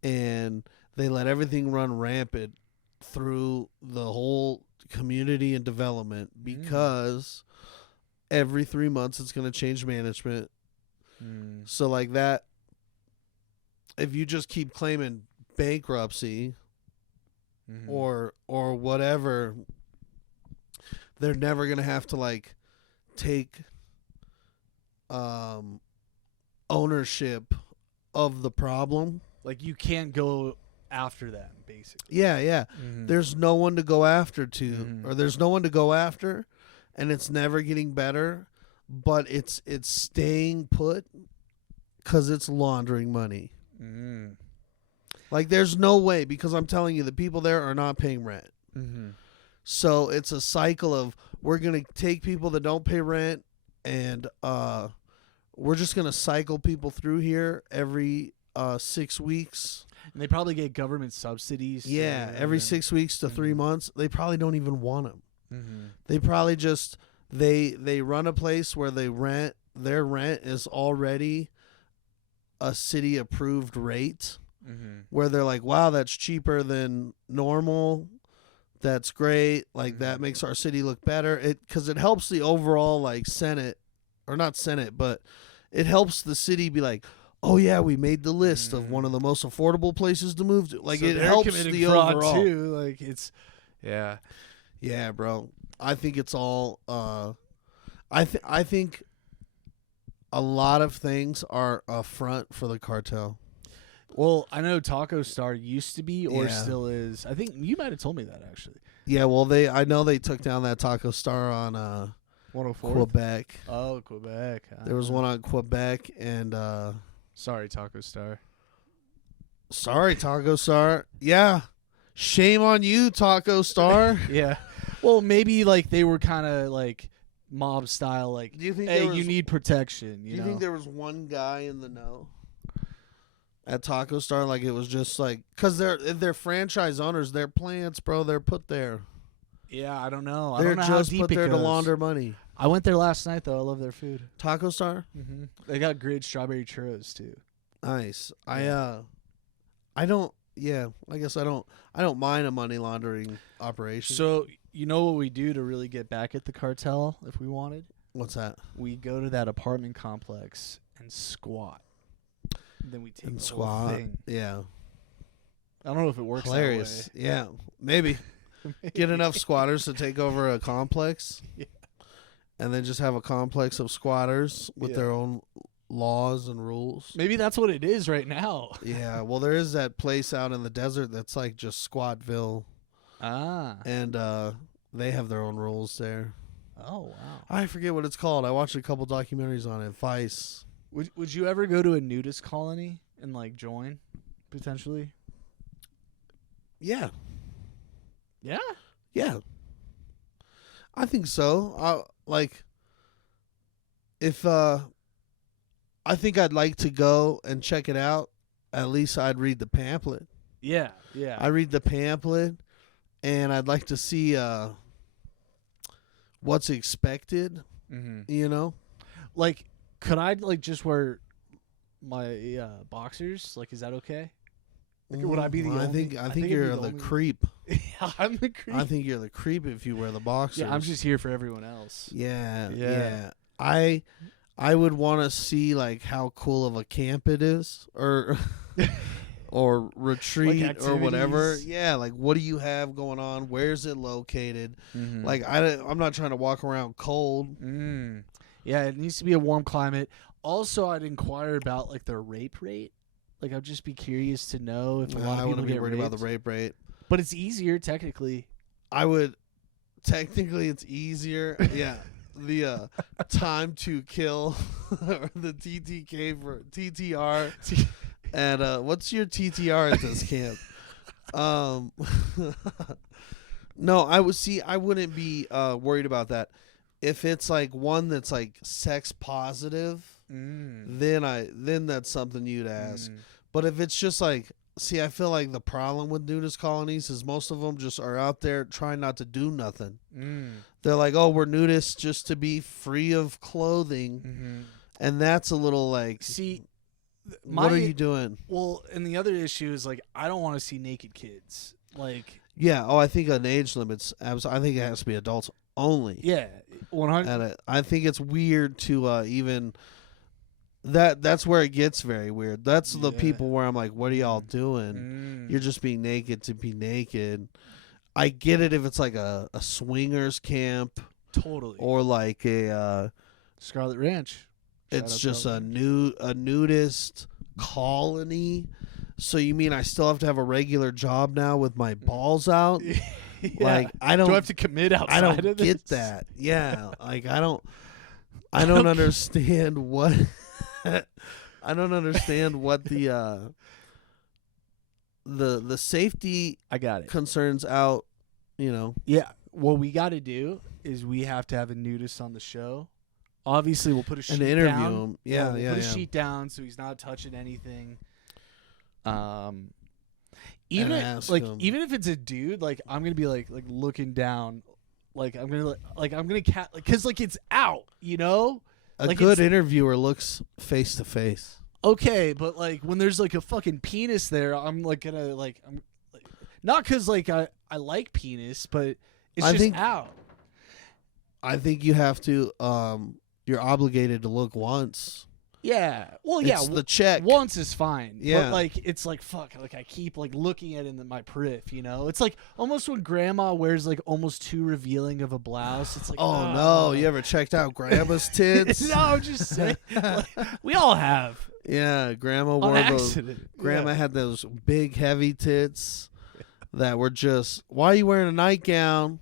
and they let everything run rampant through the whole community and development, because every 3 months it's going to change management. So like that, if you just keep claiming bankruptcy or whatever, they're never going to have to like take ownership of the problem. Like, you can't go after them, basically. Yeah. There's no one to go after or there's no one to go after, and it's never getting better, but it's staying put because it's laundering money. Like, there's no way, because I'm telling you, the people there are not paying rent. So it's a cycle of, we're going to take people that don't pay rent, and we're just going to cycle people through here every 6 weeks. And they probably get government subsidies. Yeah, every 6 weeks to 3 months. They probably don't even want them. They probably just, they run a place where their rent is already a city approved rate, where they're like, wow, that's cheaper than normal. That's great. Like, that makes our city look better. Because it helps the overall, like, Senate, or not Senate, but it helps the city be like, oh yeah, we made the list of one of the most affordable places to move to. Like, so it helps the overall too. Like, it's, yeah, bro. I think it's all. I think a lot of things are a front for the cartel. Well, I know Taco Star used to be, or still is. I think you might have told me that, actually. Yeah, well, I know they took down that Taco Star on 104 Quebec. Oh, Quebec. There was one on Quebec, and sorry, Taco Star. Sorry, Taco Star. Yeah, shame on you, Taco Star. Yeah. Well, maybe like they were kind of like mob style. Like, do you think hey, you need protection? Do you think there was one guy in the know at Taco Star? Like, it was just like, because they're franchise owners, they're plants, bro. They're put there. Yeah, I don't know. They're I don't know just how deep put it there goes. to launder money. I went there last night though. I love their food. Taco Star. They got grilled strawberry churros too. Nice. Yeah. I don't. Yeah, I guess I don't mind a money laundering operation. So, you know what we do to really get back at the cartel if we wanted? What's that? We go to that apartment complex and squat. And then we take the squat. whole thing. Yeah. I don't know if it works Hilarious. that way. Yeah, maybe. Get enough squatters to take over a complex. Yeah. And then just have a complex of squatters with their own laws and rules. Maybe that's what it is right now. Yeah, well, there is that place out in the desert that's like just Squatville, and they have their own rules there. Oh wow! I forget what it's called. I watched a couple documentaries on it. Vice. Would you ever go to a nudist colony and like join, potentially? Yeah. Yeah. Yeah. I think so. If I think I'd like to go and check it out. At least I'd read the pamphlet. Yeah. Yeah. I read the pamphlet, and I'd like to see what's expected. Mm-hmm. You know, like, could I like just wear my boxers? Like, is that okay? Like, would I be the only? I think you're the creep. Yeah, I'm the creep. I think you're the creep if you wear the boxers. Yeah, I'm just here for everyone else. Yeah. I would want to see like how cool of a camp it is, or or retreat like or whatever. Yeah, like what do you have going on? Where's it located? Mm-hmm. Like I'm not trying to walk around cold. Yeah, it needs to be a warm climate. Also, I'd inquire about like their rape rate. Like, I'd just be curious to know if a lot of people get worried raped. about the rape rate. But it's easier technically. Technically, it's easier. Yeah. The time to kill, or the TTK for TTR, and what's your TTR at this camp? No, I wouldn't be worried about that. If it's like one that's like sex positive, then that's something you'd ask. But if it's just like, see, I feel like the problem with nudist colonies is most of them just are out there trying not to do nothing. They're like, oh, we're nudists just to be free of clothing. And that's a little like, see, what are you doing? Well, and the other issue is like, I don't want to see naked kids. Like, yeah, I think an age limit's, I think it has to be adults only. Yeah, 100. And I think it's weird to even... That's where it gets very weird. That's the people where I'm like, what are y'all doing? You're just being naked to be naked. I get it if it's like a swingers camp. Totally. Or like a Scarlet Ranch. It's just a nudist colony. So you mean I still have to have a regular job now with my balls out? Like I don't. Do I have to commit outside I don't of this? get that. Yeah, like I don't understand what. I don't understand what the safety I got it. concerns out, you know. Yeah, what we got to do is we have to have a nudist on the show. Obviously, we'll put a sheet and interview down. him. Yeah, we'll put a sheet down so he's not touching anything. Even if it's a dude, like I'm gonna be like looking down, like I'm gonna because like it's out, you know. A good interviewer looks face to face. Okay, but like when there's like a fucking penis there, I'm like gonna not because like I like penis, but it's just out. I think you have to. You're obligated to look once. Yeah. Well, yeah. It's the check. Once is fine. Yeah. But like it's like fuck. Like I keep like looking at it in my periph. You know. It's like almost when grandma wears like almost too revealing of a blouse. It's like oh no. You ever checked out grandma's tits? No, I'm just saying. Like, we all have. Yeah, grandma On wore accident. those. Grandma had those big heavy tits that were just. Why are you wearing a nightgown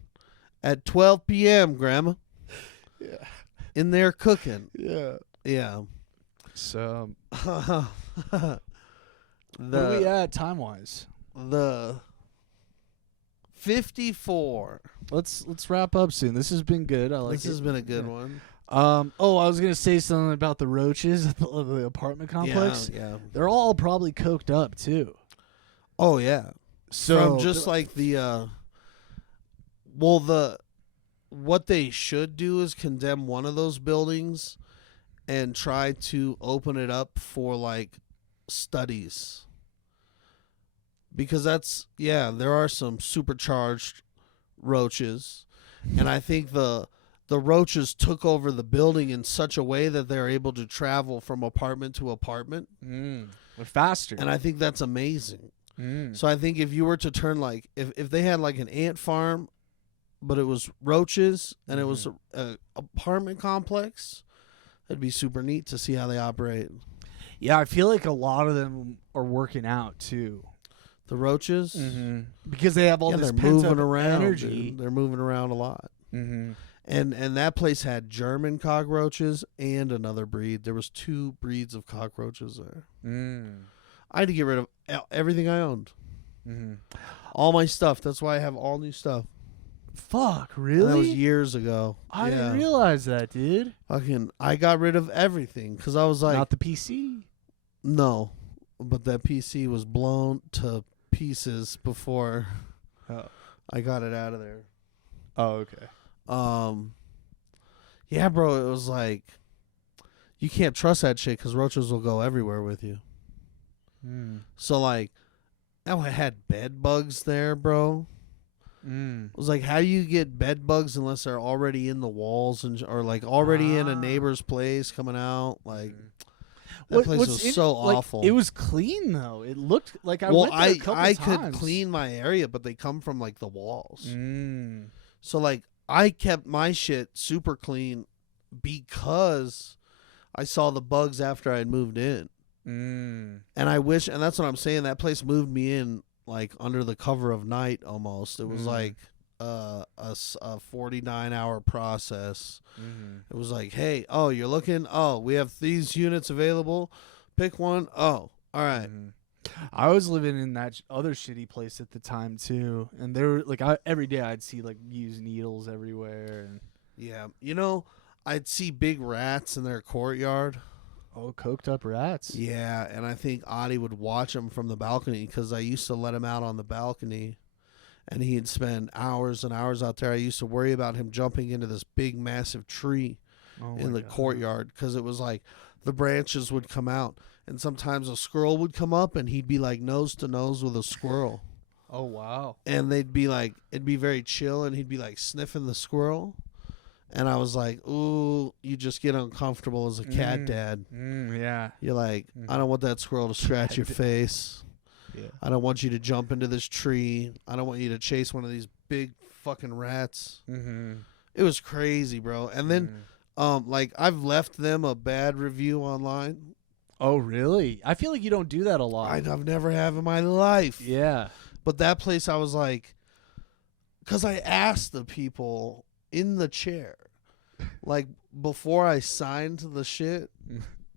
at 12 p.m., Grandma? Yeah. In there cooking. Yeah. Yeah. So. Where are we at time wise? The 54. Let's wrap up soon. This has been good. I like this has been a good one. I was gonna say something about the roaches at the apartment complex. Yeah. They're all probably coked up too. Oh yeah. So from just like the what they should do is condemn one of those buildings and try to open it up for like studies. Because there are some supercharged roaches, and I think the roaches took over the building in such a way that they're able to travel from apartment to apartment. They're faster. And I think that's amazing. So I think if you were to turn like if they had like an ant farm, but it was roaches and it was a apartment complex, It'd be super neat to see how they operate. Yeah, I feel like a lot of them are working out too. The roaches, because they have all this they're pent moving up around. energy. Dude. They're moving around a lot. Mm-hmm. And that place had German cockroaches and another breed. There was 2 breeds of cockroaches there. I had to get rid of everything I owned. All my stuff. That's why I have all new stuff. Fuck, really? And that was years ago. I didn't realize that, dude. I got rid of everything because I was like, not the PC. No, but that PC was blown to pieces before I got it out of there. Oh, okay. Yeah, bro, it was like you can't trust that shit because roaches will go everywhere with you. So like, I had bed bugs there, bro. It was like, how do you get bed bugs unless they're already in the walls or like already in a neighbor's place coming out? Like that place was so awful. It was clean though. It looked like I went there a couple I times. could clean my area, but they come from like the walls. So like I kept my shit super clean because I saw the bugs after I had moved in. And I wish, and that's what I'm saying, that place moved me in like under the cover of night almost. It was like a 49-hour process. It was like, hey, oh, you're looking? Oh, we have these units available. Pick one. Oh, all right. I was living in that other shitty place at the time too, and there were like every day I'd see like used needles everywhere. And yeah, I'd see big rats in their courtyard. Oh, coked up rats. Yeah, and I think Adi would watch them from the balcony because I used to let him out on the balcony, and he'd spend hours and hours out there. I used to worry about him jumping into this big, massive tree in the courtyard because it was like the branches would come out, and sometimes a squirrel would come up, and he'd be like nose to nose with a squirrel. Oh, wow. And they'd be like, it'd be very chill, and he'd be like sniffing the squirrel. And I was like, ooh, you just get uncomfortable as a cat dad. Yeah. You're like, I don't want that squirrel to scratch your face. Yeah. I don't want you to jump into this tree. I don't want you to chase one of these big fucking rats. It was crazy, bro. And then, like, I've left them a bad review online. Oh, really? I feel like you don't do that a lot. I've never have in my life. Yeah. But that place, I was like, because I asked the people in the chair, like before I signed the shit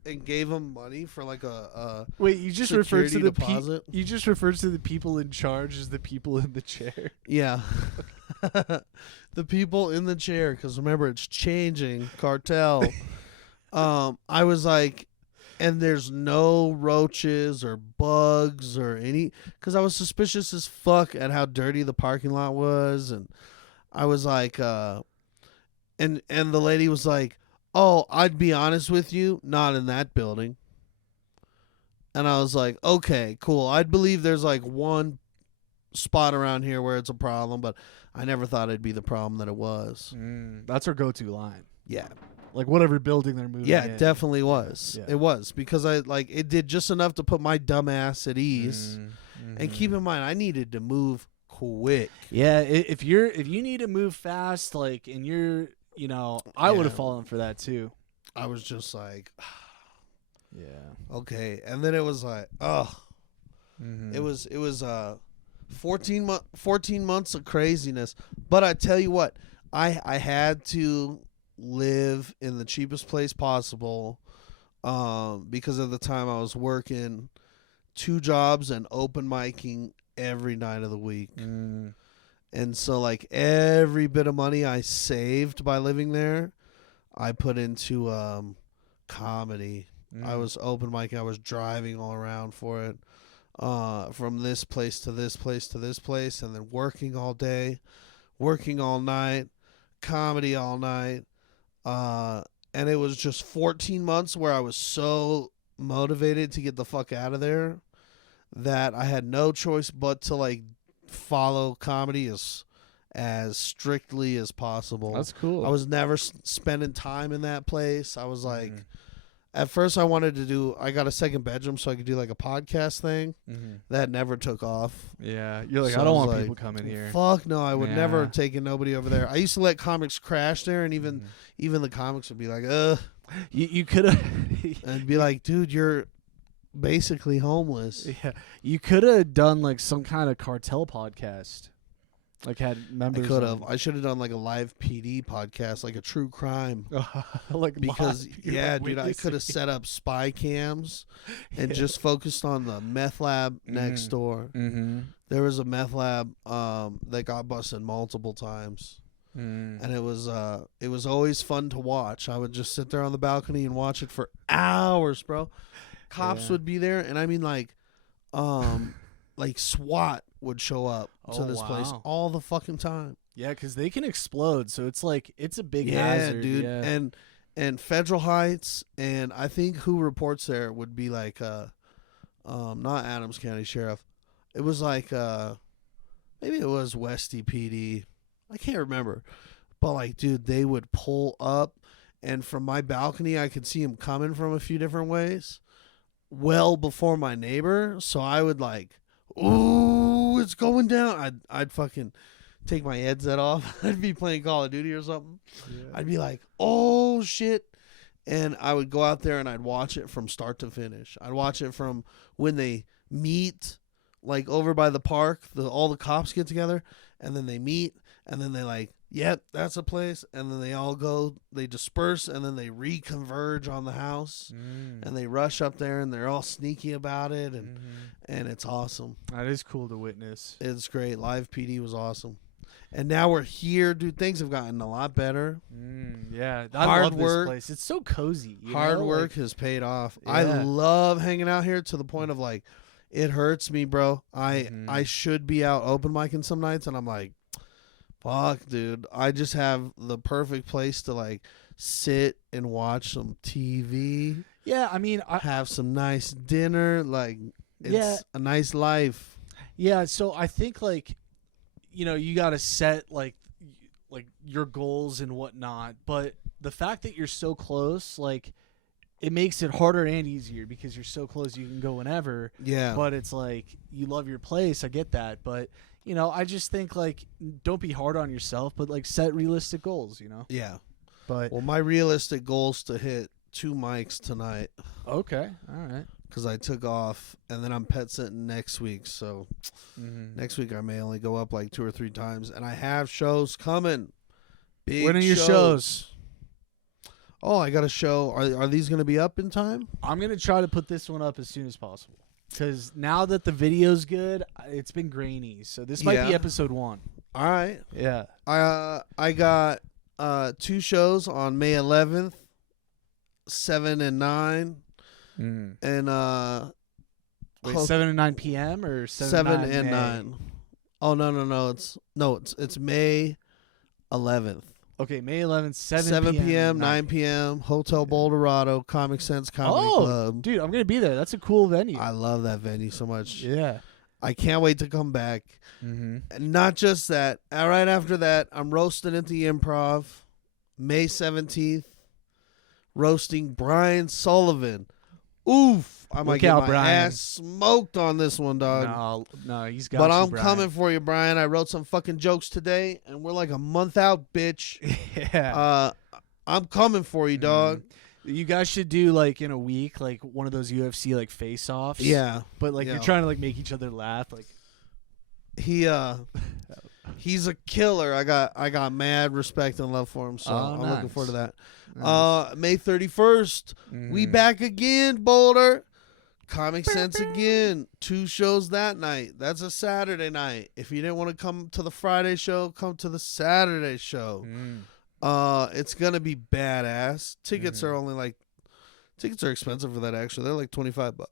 and gave them money for like a wait, you just referred to the deposit. You just referred to the people in charge as the people in the chair. Yeah. The people in the chair, because remember it's changing cartel. I was like, and there's no roaches or bugs or any, because I was suspicious as fuck at how dirty the parking lot was. And I was like, and the lady was like, oh, I'd be honest with you, not in that building. And I was like, okay, cool. I'd believe there's like one spot around here where it's a problem, but I never thought it'd be the problem that it was. That's our go-to line. Yeah. Like whatever building they're moving Yeah, in. it definitely was. Yeah. It was, because it did just enough to put my dumb ass at ease. And keep in mind, I needed to move quick. Yeah, if you need to move fast, like, and you're, I would have fallen for that too. I was just like, yeah, okay. And then it was like, it was 14 months of craziness. But I tell you what, I had to live in the cheapest place possible, because at the time I was working 2 jobs and open micing every night of the week. And so like every bit of money I saved by living there, I put into comedy. I was open micing. I was driving all around for it, from this place to this place to this place, and then working all day, working all night, comedy all night. And it was just 14 months where I was so motivated to get the fuck out of there that I had no choice but to like follow comedy as strictly as possible. That's cool. I was never spending time in that place. I was like, at first I got a second bedroom so I could do like a podcast thing. That never took off. Yeah. You're like, So I don't want was people coming here. Fuck no, I would never have taken nobody over there. I used to let comics crash there, and even the comics would be like, You could have. I'd be like, dude, you're basically homeless. Yeah, you could have done like some kind of cartel podcast. Like had I members. could have. I should have done like a live PD podcast, like a true crime. like Because live, yeah, like dude, I could have witnessing. set up spy cams and just focused on the meth lab next door. Mm-hmm. There was a meth lab that got busted multiple times. And it was always fun to watch. I would just sit there on the balcony and watch it for hours, bro. Cops would be there, and I mean like SWAT would show up to this place all the fucking time. Yeah, because they can explode, so it's like it's a big Yeah, hazard, dude. Yeah. And Federal Heights, and I think who reports there would be like not Adams County Sheriff. It was like maybe it was Westy PD. I can't remember. But like, dude, they would pull up, and from my balcony I could see them coming from a few different ways well before my neighbor. So I would like, ooh, it's going down. I'd fucking take my headset off. I'd be playing Call of Duty or something. Yeah. I'd be like, oh shit. And I would go out there and I'd watch it from start to finish. I'd watch it from when they meet, like over by the park, all the cops get together, and then they meet, and then they like, yep, that's a place, and then they all go, they disperse, and then they reconverge on the house, and they rush up there, and they're all sneaky about it, and it's awesome. That is cool to witness. It's great. Live PD was awesome. And now we're here, dude. Things have gotten a lot better. Yeah, I hard love work. This place. It's so cozy. Hard work has paid off. Yeah. I love hanging out here to the point of like, it hurts me, bro. I should be out open micing some nights, and I'm like, fuck, dude. I just have the perfect place to like sit and watch some TV. Yeah, I mean, have some nice dinner. Like, it's a nice life. Yeah, so I think like, you know, you got to set like your goals and whatnot, but the fact that you're so close, like, it makes it harder and easier because you're so close. You can go whenever. Yeah. But it's like, you love your place. I get that. But, you know, I just think, like, don't be hard on yourself, but, like, set realistic goals, you know? Yeah. But well, my realistic goal is to hit 2 mics tonight. Okay. All right. Because I took off, and then I'm pet sitting next week. So next week I may only go up like 2 or 3 times. And I have shows coming. Big When are your shows? Oh, I got a show. Are these going to be up in time? I'm going to try to put this one up as soon as possible. Because now that the video's good, it's been grainy. So this might be episode 1. All right. Yeah. I got 2 shows on May 11th, 7 and 9. And wait, 7 and 9 p.m. or 7 and 9? Oh no! It's May 11th. Okay, May 11th, 7 p.m., 9 p.m. Hotel Boulderado, Comic Sense Comedy Club. Dude, I'm gonna be there. That's a cool venue. I love that venue so much. Yeah. I can't wait to come back. And not just that. Right after that, I'm roasting at the Improv, May 17th, roasting Brian Sullivan. Oof! I might get my ass smoked on this one, dog. No, he's got. But you, I'm Brian. coming for you, Brian. I wrote some fucking jokes today, and we're like a month out, bitch. Yeah. I'm coming for you, dog. You guys should do like in a week, like one of those UFC like face-offs. Yeah. But like you're trying to like make each other laugh, like. He's a killer. I got mad respect and love for him, so I'm looking forward to that. Nice. May 31st, we back again, Boulder. Comic Sense again. 2 shows that night. That's a Saturday night. If you didn't want to come to the Friday show, come to the Saturday show. It's gonna be badass. Tickets are only tickets are expensive for that. Actually, they're like $25.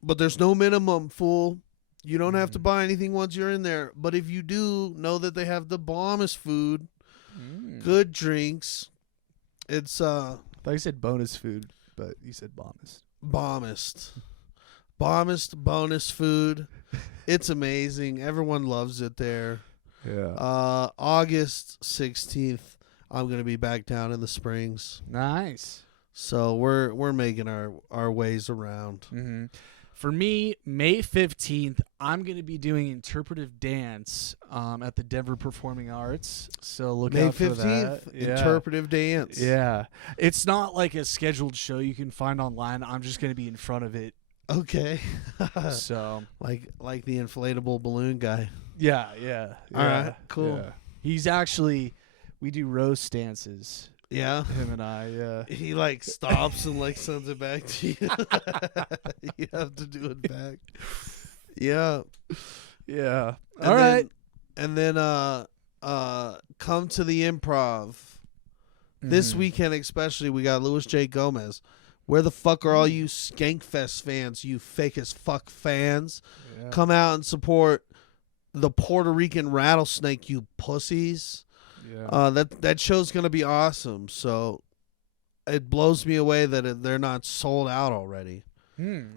But there's no minimum, fool. You don't have to buy anything once you're in there. But if you do, know that they have the bombest food, good drinks. It's I thought you said bonus food, but you said bombest. Bombest bonus food. It's amazing. Everyone loves it there. Yeah. August 16th, I'm gonna be back down in the Springs. Nice. So we're making our ways around. For me, May 15th, I'm going to be doing interpretive dance at the Denver Performing Arts. So look May out for that. 15th, interpretive dance. Yeah. It's not like a scheduled show you can find online. I'm just going to be in front of it. Okay. So like the inflatable balloon guy. yeah. All right, cool. Yeah. He's actually, we do roast dances. Yeah. Him and I, yeah. He like stops and like sends it back to you. You have to do it back. Yeah. Yeah. And All right. And then come to the Improv. This weekend especially, we got Louis J. Gomez. Where the fuck are all you Skankfest fans, you fake as fuck fans? Yeah. Come out and support the Puerto Rican Rattlesnake, you pussies. Yeah. That show's gonna be awesome. So it blows me away that they're not sold out already.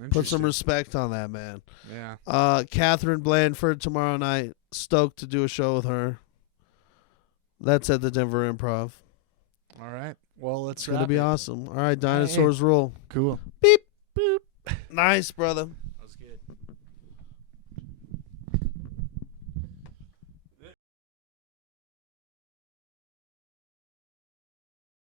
Put some respect on that, man. Yeah. Catherine Blandford tomorrow night. Stoked to do a show with her. That's at the Denver Improv. All right. Well, It's gonna be awesome. All right, Dinosaurs rule. Cool. Beep boop. Nice, brother.